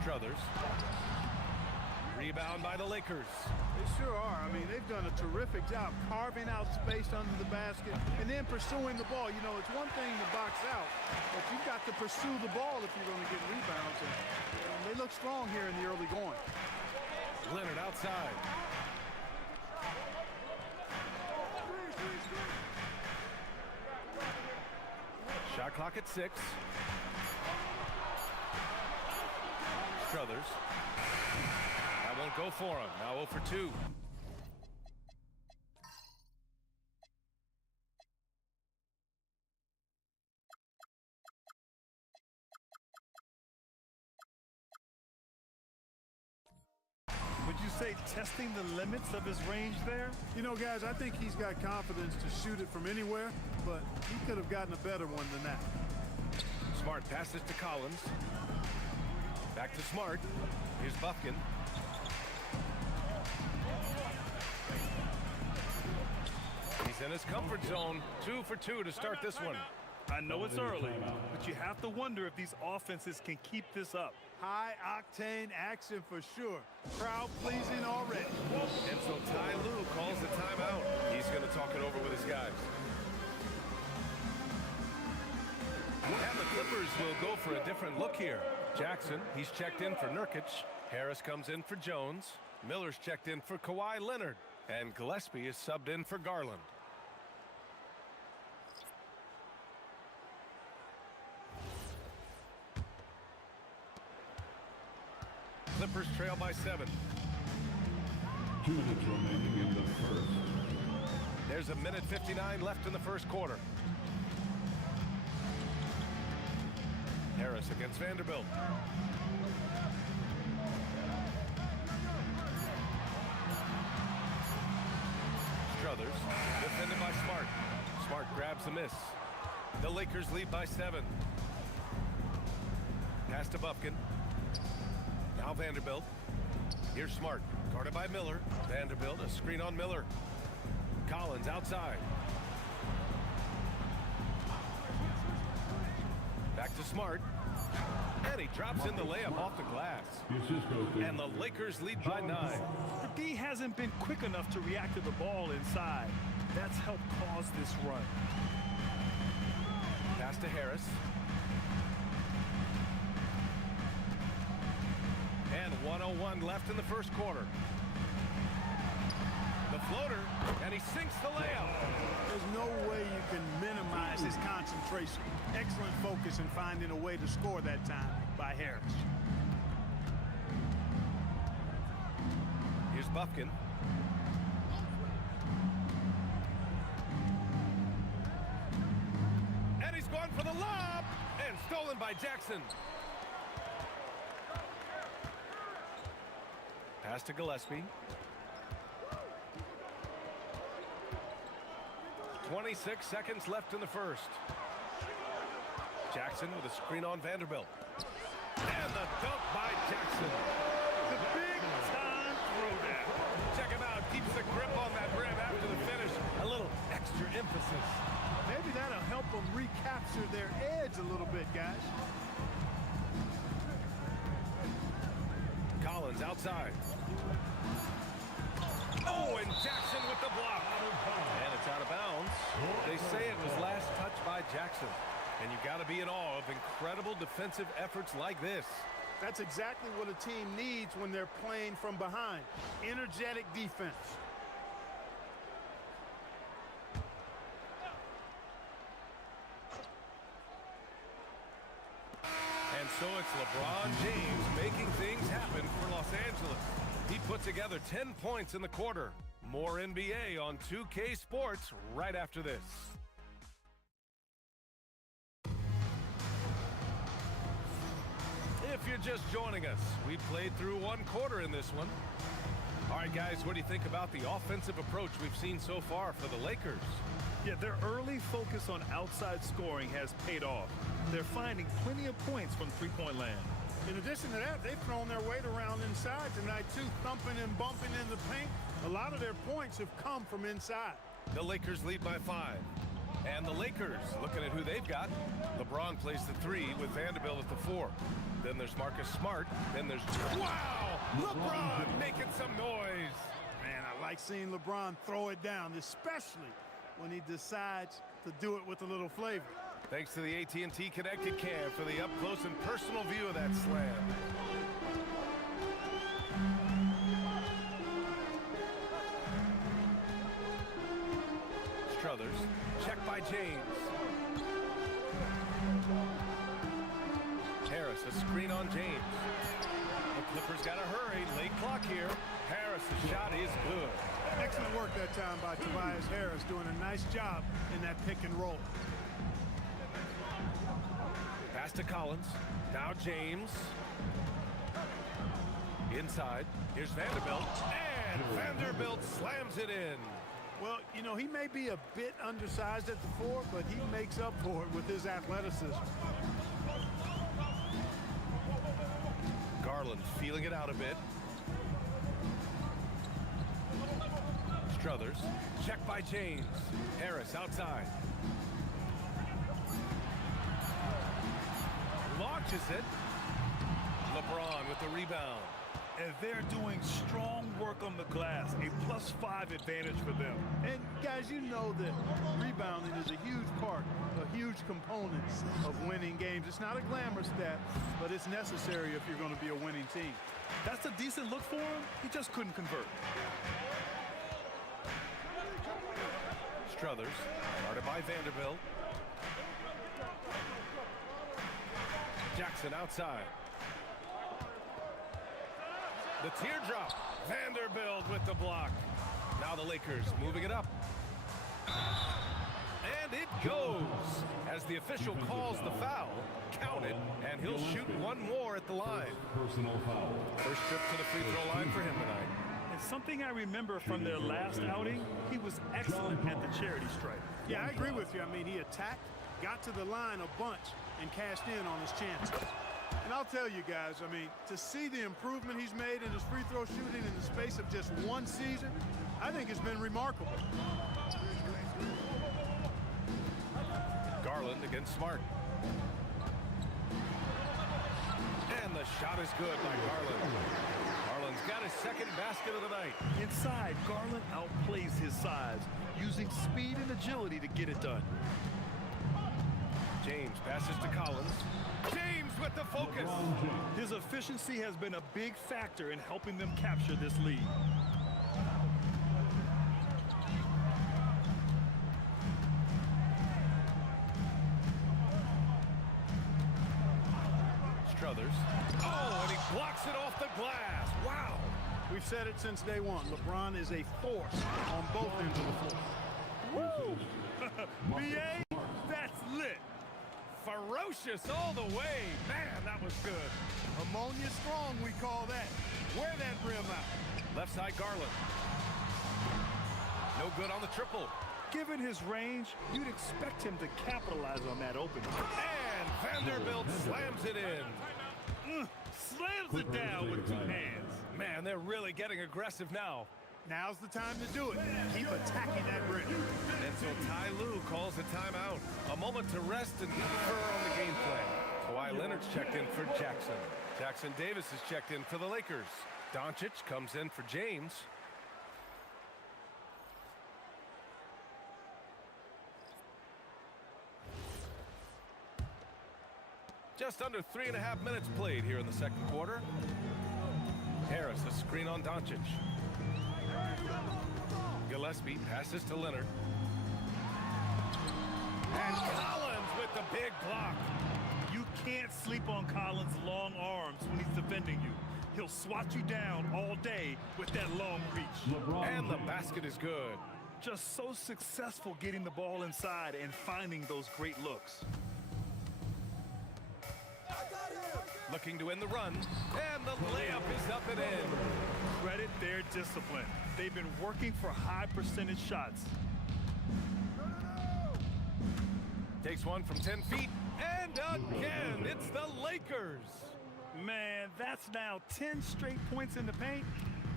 Struthers. Rebound by the Lakers. They sure are. I mean, they've done a terrific job carving out space under the basket and then pursuing the ball. You know, it's one thing to box out, but you've got to pursue the ball if you're going to get rebounds. And they look strong here in the early going. Leonard outside. Shot clock at 6. Struthers. That won't go for him. Now 0 for 2. Would you say testing the limits of his range there? You know, guys, I think he's got confidence to shoot it from anywhere, but he could have gotten a better one than that. Smart passes to Collins. Back to Smart. Here's Bufkin. He's in his comfort zone. 2 for 2 to start this one. I know it's early, but you have to wonder if these offenses can keep this up. High-octane action for sure. Crowd-pleasing already. And so Ty Lue calls the timeout. He's going to talk it over with his guys. And the Clippers will go for a different look here. Jackson, he's checked in for Nurkic. Harris comes in for Jones. Miller's checked in for Kawhi Leonard. And Gillespie is subbed in for Garland. Clippers trail by 7. 2 minutes remaining in the first. There's a minute 59 left in the first quarter. Harris against Vanderbilt. Struthers, defended by Smart. Smart grabs the miss. The Lakers lead by 7. Pass to Bufkin. Now Vanderbilt. Here's Smart, guarded by Miller. Vanderbilt, a screen on Miller. Collins outside. Back to Smart. And he drops in the layup off the glass. And the Lakers lead by 9. The D hasn't been quick enough to react to the ball inside. That's helped cause this run. Pass to Harris. And 1:01 left in the first quarter. The floater, and he sinks the layup. There's no way you can minimize his concentration. Excellent focus in finding a way to score that time by Harris. Here's Bufkin. And he's gone for the lob, and stolen by Jackson. Pass to Gillespie. 26 seconds left in the first. Jackson with a screen on Vanderbilt. And the dunk by Jackson. The big-time throwdown. Check him out. Keeps the grip on that rim after the finish. A little extra emphasis. Maybe that'll help them recapture their edge a little bit, guys. Collins outside. Oh, and Jackson with the block. And it's out of bounds. They say it was last touched by Jackson. And you got to be in awe of incredible defensive efforts like this. That's exactly what a team needs when they're playing from behind. Energetic defense. And so it's LeBron James making things happen for Los Angeles. He put together 10 points in the quarter. More NBA on 2K Sports right after this. If you're just joining us, we played through one quarter in this one. All right, guys, what do you think about the offensive approach we've seen so far for the Lakers? Yeah, their early focus on outside scoring has paid off. They're finding plenty of points from three-point land. In addition to that, they've thrown their weight around inside tonight, too, thumping and bumping in the paint. A lot of their points have come from inside. The Lakers lead by 5. And the Lakers, looking at who they've got, LeBron plays the 3 with Vanderbilt at the 4. Then there's Marcus Smart. Then there's, wow, LeBron making some noise. Man, I like seeing LeBron throw it down, especially when he decides to do it with a little flavor. Thanks to the AT&T Connected Cam for the up-close and personal view of that slam. Struthers, checked by James. Harris, a screen on James. The Clippers got to hurry. Late clock here. Harris, the shot is good. Excellent work that time by Tobias Harris, doing a nice job in that pick and roll. Pass to Collins. Now James. Inside. Here's Vanderbilt. And Vanderbilt slams it in. Well, you know, he may be a bit undersized at the 4, but he makes up for it with his athleticism. Garland feeling it out a bit. Struthers. Checked by James. Harris outside. Launches it. LeBron with the rebound. And they're doing strong work on the glass, a +5 advantage for them. And guys, you know that rebounding is a huge part, a huge component of winning games. It's not a glamorous stat, but it's necessary if you're going to be a winning team. That's a decent look for him. He just couldn't convert. Struthers, guarded by Vanderbilt. Jackson outside. The teardrop. Vanderbilt with the block. Now the Lakers moving it up. And it goes. As the official calls the foul, count it, and he'll shoot one more at the line. Personal foul. First trip to the free throw line for him tonight. And something I remember from their last outing, he was excellent at the charity stripe. Yeah, I agree with you. I mean, he attacked, got to the line a bunch, and cashed in on his chances. And I'll tell you guys, I mean, to see the improvement he's made in his free throw shooting in the space of just one season, I think it's been remarkable. Garland against Smart. And the shot is good by Garland. Garland's got his second basket of the night. Inside, Garland outplays his size, using speed and agility to get it done. James passes to Collins. James with the focus. His efficiency has been a big factor in helping them capture this lead. Struthers. Oh, and he blocks it off the glass. Wow. We've said it since day one. LeBron is a force on both ends of the floor. Woo! BA, that's lit. Ferocious all the way. Man, that was good. Ammonia strong, we call that. Wear that rim out. Left side, Garland. No good on the triple. Given his range, you'd expect him to capitalize on that opening. And Vanderbilt slams it in. Slams it down with 2 hands. Man, they're really getting aggressive now. Now's the time to do it. Keep attacking that rim. And so Ty Lue calls a timeout. A moment to rest and confer on the game plan. Kawhi Leonard's checked in for Jackson. Jackson Davis is checked in for the Lakers. Doncic comes in for James. Just under 3.5 minutes played here in the second quarter. Harris, a screen on Doncic. Gillespie passes to Leonard. And Collins with the big block. You can't sleep on Collins' long arms when he's defending you. He'll swat you down all day with that long reach. And the basket is good. Just so successful getting the ball inside and finding those great looks. Looking to end the run, and the layup is up and in. Credit their discipline. They've been working for high percentage shots. Takes one from 10 feet, and again, it's the Lakers. Man, that's now 10 straight points in the paint.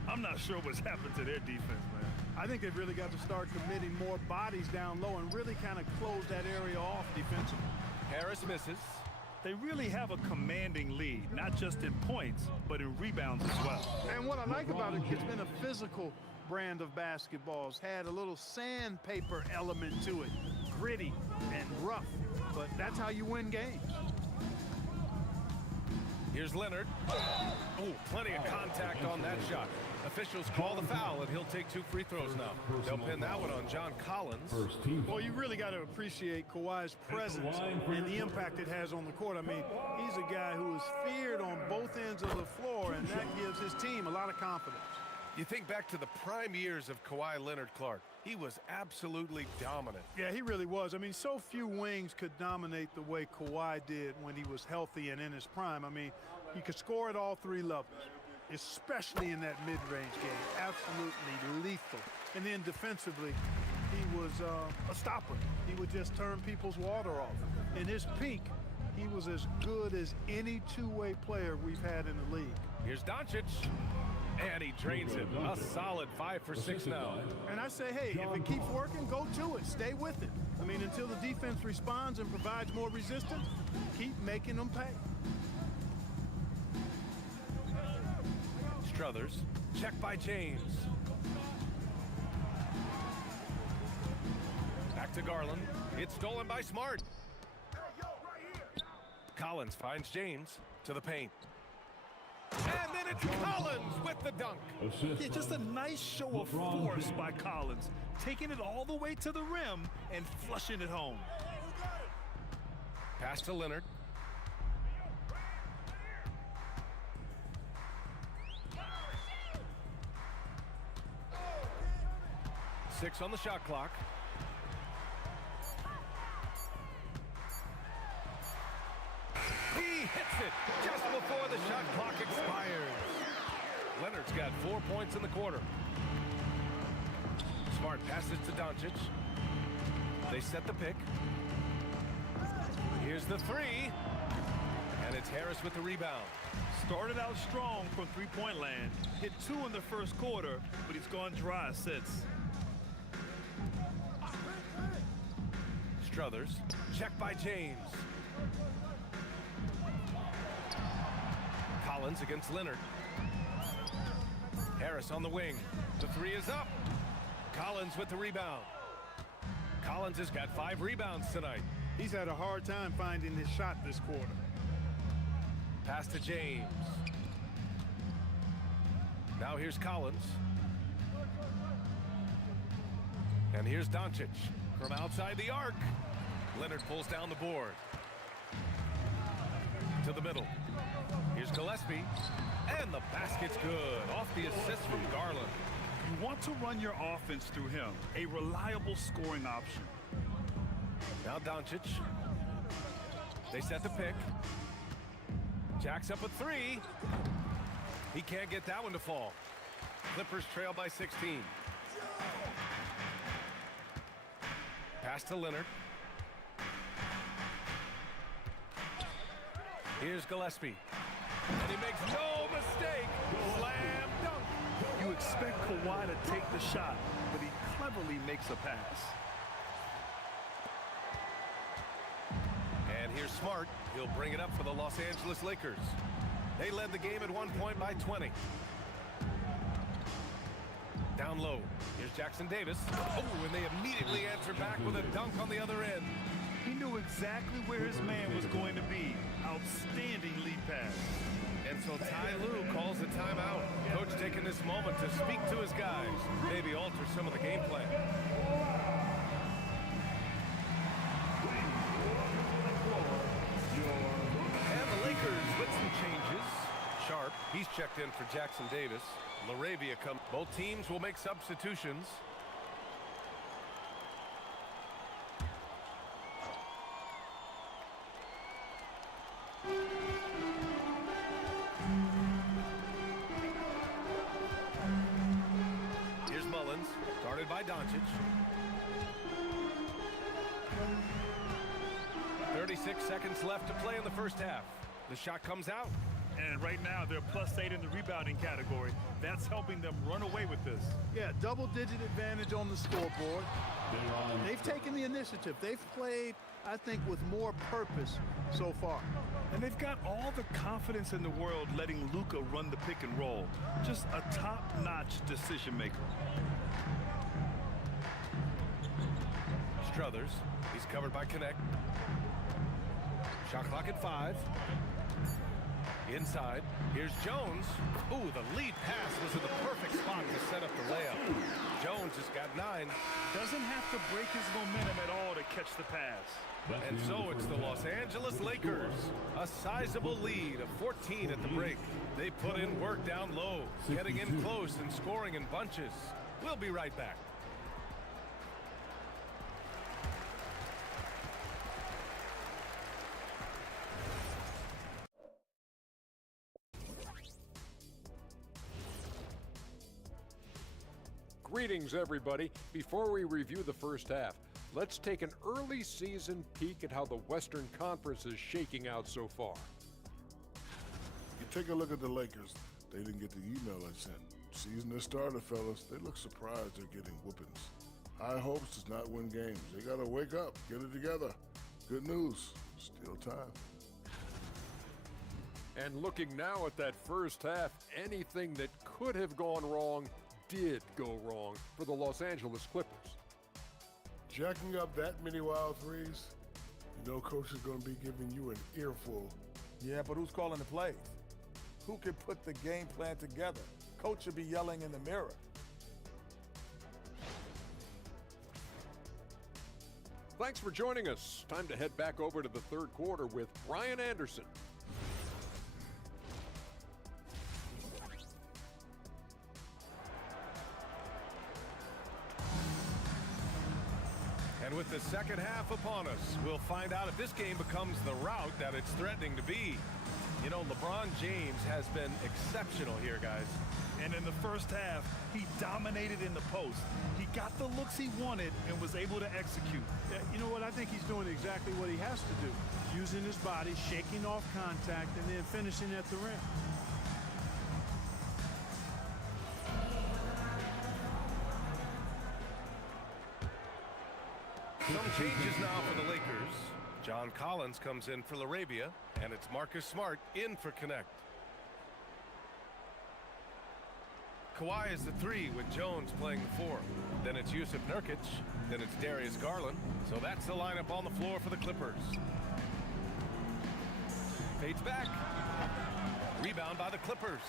I'm not sure what's happened to their defense, man. I think they've really got to start committing more bodies down low and really kind of close that area off defensively. Harris misses. They really have a commanding lead, not just in points, but in rebounds as well. And what I like about it, it's been a physical brand of basketball. It's had a little sandpaper element to it, gritty and rough, but that's how you win games. Here's Leonard. Oh, plenty of contact on that shot. Officials call the foul, and he'll take 2 free throws now. They'll pin that one on John Collins. Well, you really got to appreciate Kawhi's presence and the impact it has on the court. I mean, he's a guy who is feared on both ends of the floor, and that gives his team a lot of confidence. You think back to the prime years of Kawhi Leonard Clark. He was absolutely dominant. Yeah, he really was. I mean, so few wings could dominate the way Kawhi did when he was healthy and in his prime. I mean, he could score at all 3 levels, especially in that mid-range game. Absolutely lethal. And then defensively, he was a stopper. He would just turn people's water off. In his peak, he was as good as any two-way player we've had in the league. Here's Doncic. And he drains it. A solid 5 for 6 now. And I say, hey, if it keeps working, go to it. Stay with it. I mean, until the defense responds and provides more resistance, keep making them pay. Struthers. Check by James. Back to Garland. It's stolen by Smart. Collins finds James to the paint. And then it's Collins with the dunk. Yeah, just a nice show of force by Collins, taking it all the way to the rim and flushing it home. Pass to Leonard. Six on the shot clock. He hits it just before the shot clock expires. Leonard's got 4 points in the quarter. Smart passes to Doncic. They set the pick. Here's the three. And it's Harris with the rebound. Started out strong from three-point land. Hit 2 in the first quarter, but he's gone dry since. Struthers. Check by James. Collins against Leonard. Harris on the wing. The three is up. Collins with the rebound. Collins has got 5 rebounds tonight. He's had a hard time finding his shot this quarter. Pass to James. Now here's Collins. And here's Doncic from outside the arc. Leonard pulls down the board. To the middle. Here's Gillespie. And the basket's good. Off the assist from Garland. You want to run your offense through him, a reliable scoring option. Now Doncic. They set the pick. Jacks up a 3. He can't get that one to fall. Clippers trail by 16. Pass to Leonard. Here's Gillespie. And he makes no mistake. Slam dunk. You expect Kawhi to take the shot, but he cleverly makes a pass. And here's Smart. He'll bring it up for the Los Angeles Lakers. They led the game at 1 point by 20. Down low. Here's Jackson Davis. Oh, and they immediately answer back with a dunk on the other end. He knew exactly where his man was going to be. Outstanding lead pass. And so Ty Lue calls a timeout. Coach taking this moment to speak to his guys. Maybe alter some of the game plan. And the Lakers with some changes. Sharp, he's checked in for Jackson Davis. LaRavia comes. Both teams will make substitutions. Here's Mullins, guarded by Doncic. 36 seconds left to play in the first half. The shot comes out. And right now, they're +8 in the rebounding category. That's helping them run away with this. Yeah, double-digit advantage on the scoreboard. They've taken the initiative. They've played, I think, with more purpose so far. And they've got all the confidence in the world letting Luka run the pick and roll. Just a top-notch decision maker. Struthers, he's covered by Connect. Shot clock at 5. Inside, here's Jones. Ooh, the lead pass was in the perfect spot to set up the layup. Jones has got 9. Doesn't have to break his momentum at all to catch the pass. And so it's the Los Angeles Lakers. A sizable lead of 14 at the break. They put in work down low, getting in close and scoring in bunches. We'll be right back. Greetings, everybody. Before we review the first half, let's take an early season peek at how the Western Conference is shaking out so far. You take a look at the Lakers. They didn't get the email I sent. Season has started, fellas. They look surprised they're getting whoopings. High hopes does not win games. They got to wake up, get it together. Good news. Still time. And looking now at that first half, anything that could have gone wrong did go wrong for the Los Angeles Clippers. Jacking up that many wild threes, you know Coach is going to be giving you an earful. Yeah, but who's calling the plays? Who can put the game plan together? Coach should be yelling in the mirror. Thanks for joining us. Time to head back over to the third quarter with Brian Anderson. And with the second half upon us, we'll find out if this game becomes the rout that it's threatening to be. You know, LeBron James has been exceptional here, guys. And in the first half, he dominated in the post. He got the looks he wanted and was able to execute. You know what? I think he's doing exactly what he has to do. Using his body, shaking off contact, and then finishing at the rim. Some changes now for the Lakers. John Collins comes in for LaRavia, and it's Marcus Smart in for Connect. Kawhi is the 3 with Jones playing the 4. Then it's Yusuf Nurkic. Then it's Darius Garland. So that's the lineup on the floor for the Clippers. Fades back. Rebound by the Clippers.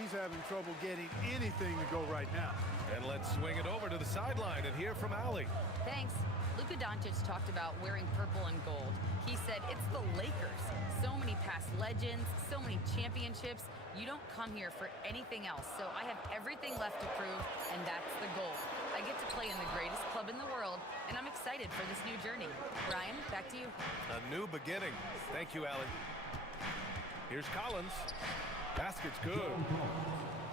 He's having trouble getting anything to go right now. And let's swing it over to the sideline and hear from Allie. Thanks. Luka Doncic talked about wearing purple and gold. He said it's the Lakers. So many past legends, so many championships. You don't come here for anything else. So I have everything left to prove, and that's the goal. I get to play in the greatest club in the world, and I'm excited for this new journey. Ryan, back to you. A new beginning. Thank you, Allie. Here's Collins. Basket's good.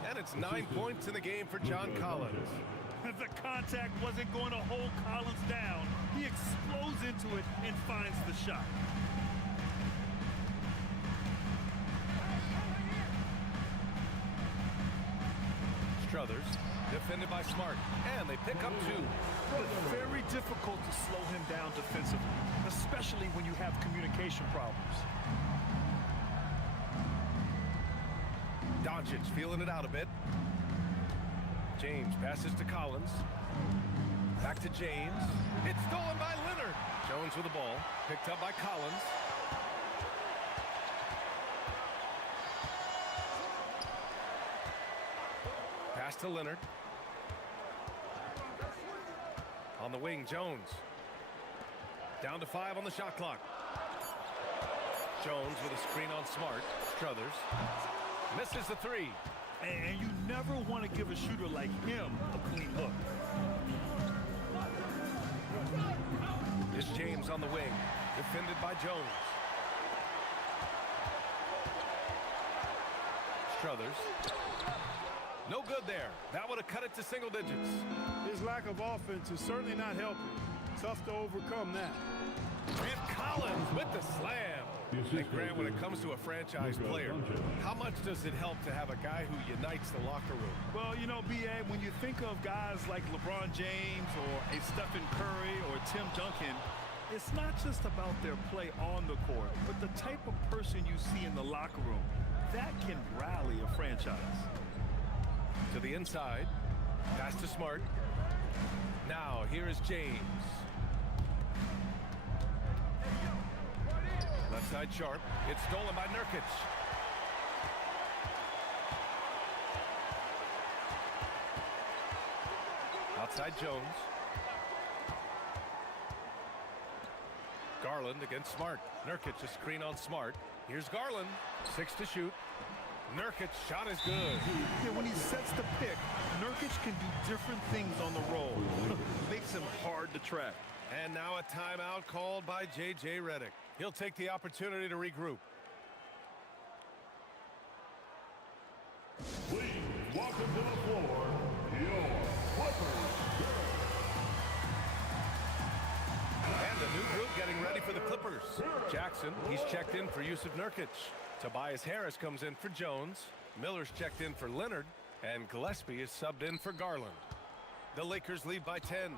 And it's 9 points in the game for John Collins. The contact wasn't going to hold Collins down. He explodes into it and finds the shot. Struthers, defended by Smart, and they pick up 2. It's very difficult to slow him down defensively, especially when you have communication problems. Doncic feeling it out a bit. James passes to Collins. Back to James. It's stolen by Leonard. Jones with the ball. Picked up by Collins. Pass to Leonard. On the wing, Jones. Down to 5 on the shot clock. Jones with a screen on Smart. Struthers. Misses the 3. And you never want to give a shooter like him a clean look. It's James on the wing, defended by Jones. Struthers. No good there. That would have cut it to single digits. His lack of offense is certainly not helping. Tough to overcome that. And Collins with the slam. And Grant, when it comes to a franchise player, how much does it help to have a guy who unites the locker room? Well, you know, B.A., when you think of guys like LeBron James or a Stephen Curry or Tim Duncan, it's not just about their play on the court, but the type of person you see in the locker room. That can rally a franchise. To the inside. Pass to Smart. Now, here is James. Left side Sharp. It's stolen by Nurkic. Outside Jones. Garland against Smart. Nurkic a screen on Smart. Here's Garland. 6 to shoot. Nurkic shot is good. Yeah, when he sets the pick, Nurkic can do different things on the roll. Makes him hard to track. And now a timeout called by J.J. Redick. He'll take the opportunity to regroup. Please welcome to the floor, your Clippers. And a new group getting ready for the Clippers. Jackson, he's checked in for Yusuf Nurkic. Tobias Harris comes in for Jones. Miller's checked in for Leonard. And Gillespie is subbed in for Garland. The Lakers lead by 10.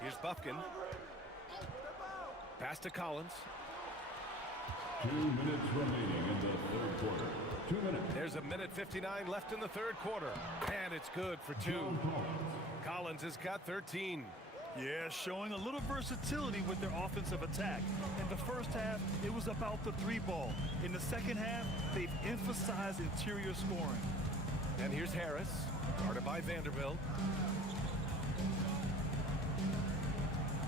Here's Bufkin. Pass to Collins. 2 minutes remaining in the third quarter. 2 minutes. There's a minute 59 left in the third quarter. And it's good for 2. Collins has got 13. Yeah, showing a little versatility with their offensive attack. In the first half, it was about the 3-ball. In the second half, they've emphasized interior scoring. And here's Harris, guarded by Vanderbilt.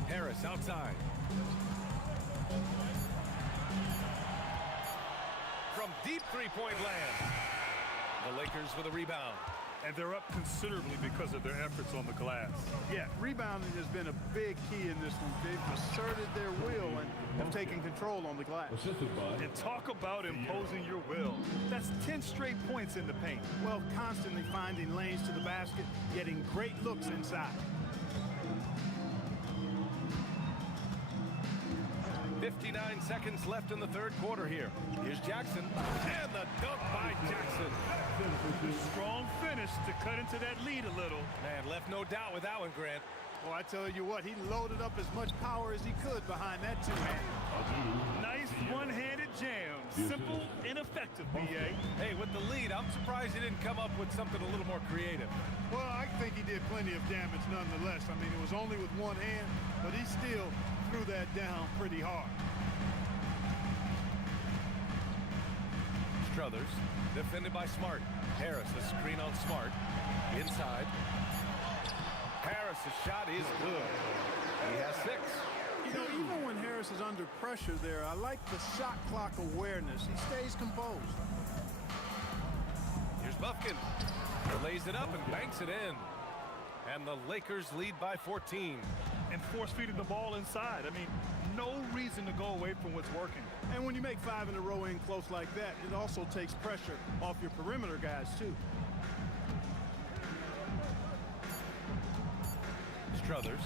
Harris outside. From deep three-point land. The Lakers with a rebound. And they're up considerably because of their efforts on the glass. Yeah, rebounding has been a big key in this one. They've asserted their will and have taken control on the glass. And talk about imposing your will. That's 10 straight points in the paint. Well, constantly finding lanes to the basket, getting great looks inside. 59 seconds left in the third quarter here. Here's Jackson. And the dunk by Jackson. Strong finish to cut into that lead a little. Man, left no doubt with that one, Grant. Well, I tell you what, he loaded up as much power as he could behind that two-hand. Nice one-handed jam. Simple and effective, B.A. Hey, with the lead, I'm surprised he didn't come up with something a little more creative. Well, I think he did plenty of damage nonetheless. I mean, it was only with one hand, but he still threw that down pretty hard. Struthers, defended by Smart. Harris, a screen on Smart. Inside. Harris' shot is good. He has 6. You know, even when Harris is under pressure there, I like the shot clock awareness. He stays composed. Here's Bufkin. Lays it up and banks it in. And the Lakers lead by 14. And force-feeding the ball inside. I mean, no reason to go away from what's working. And when you make 5 in a row in close like that, it also takes pressure off your perimeter guys, too. Struthers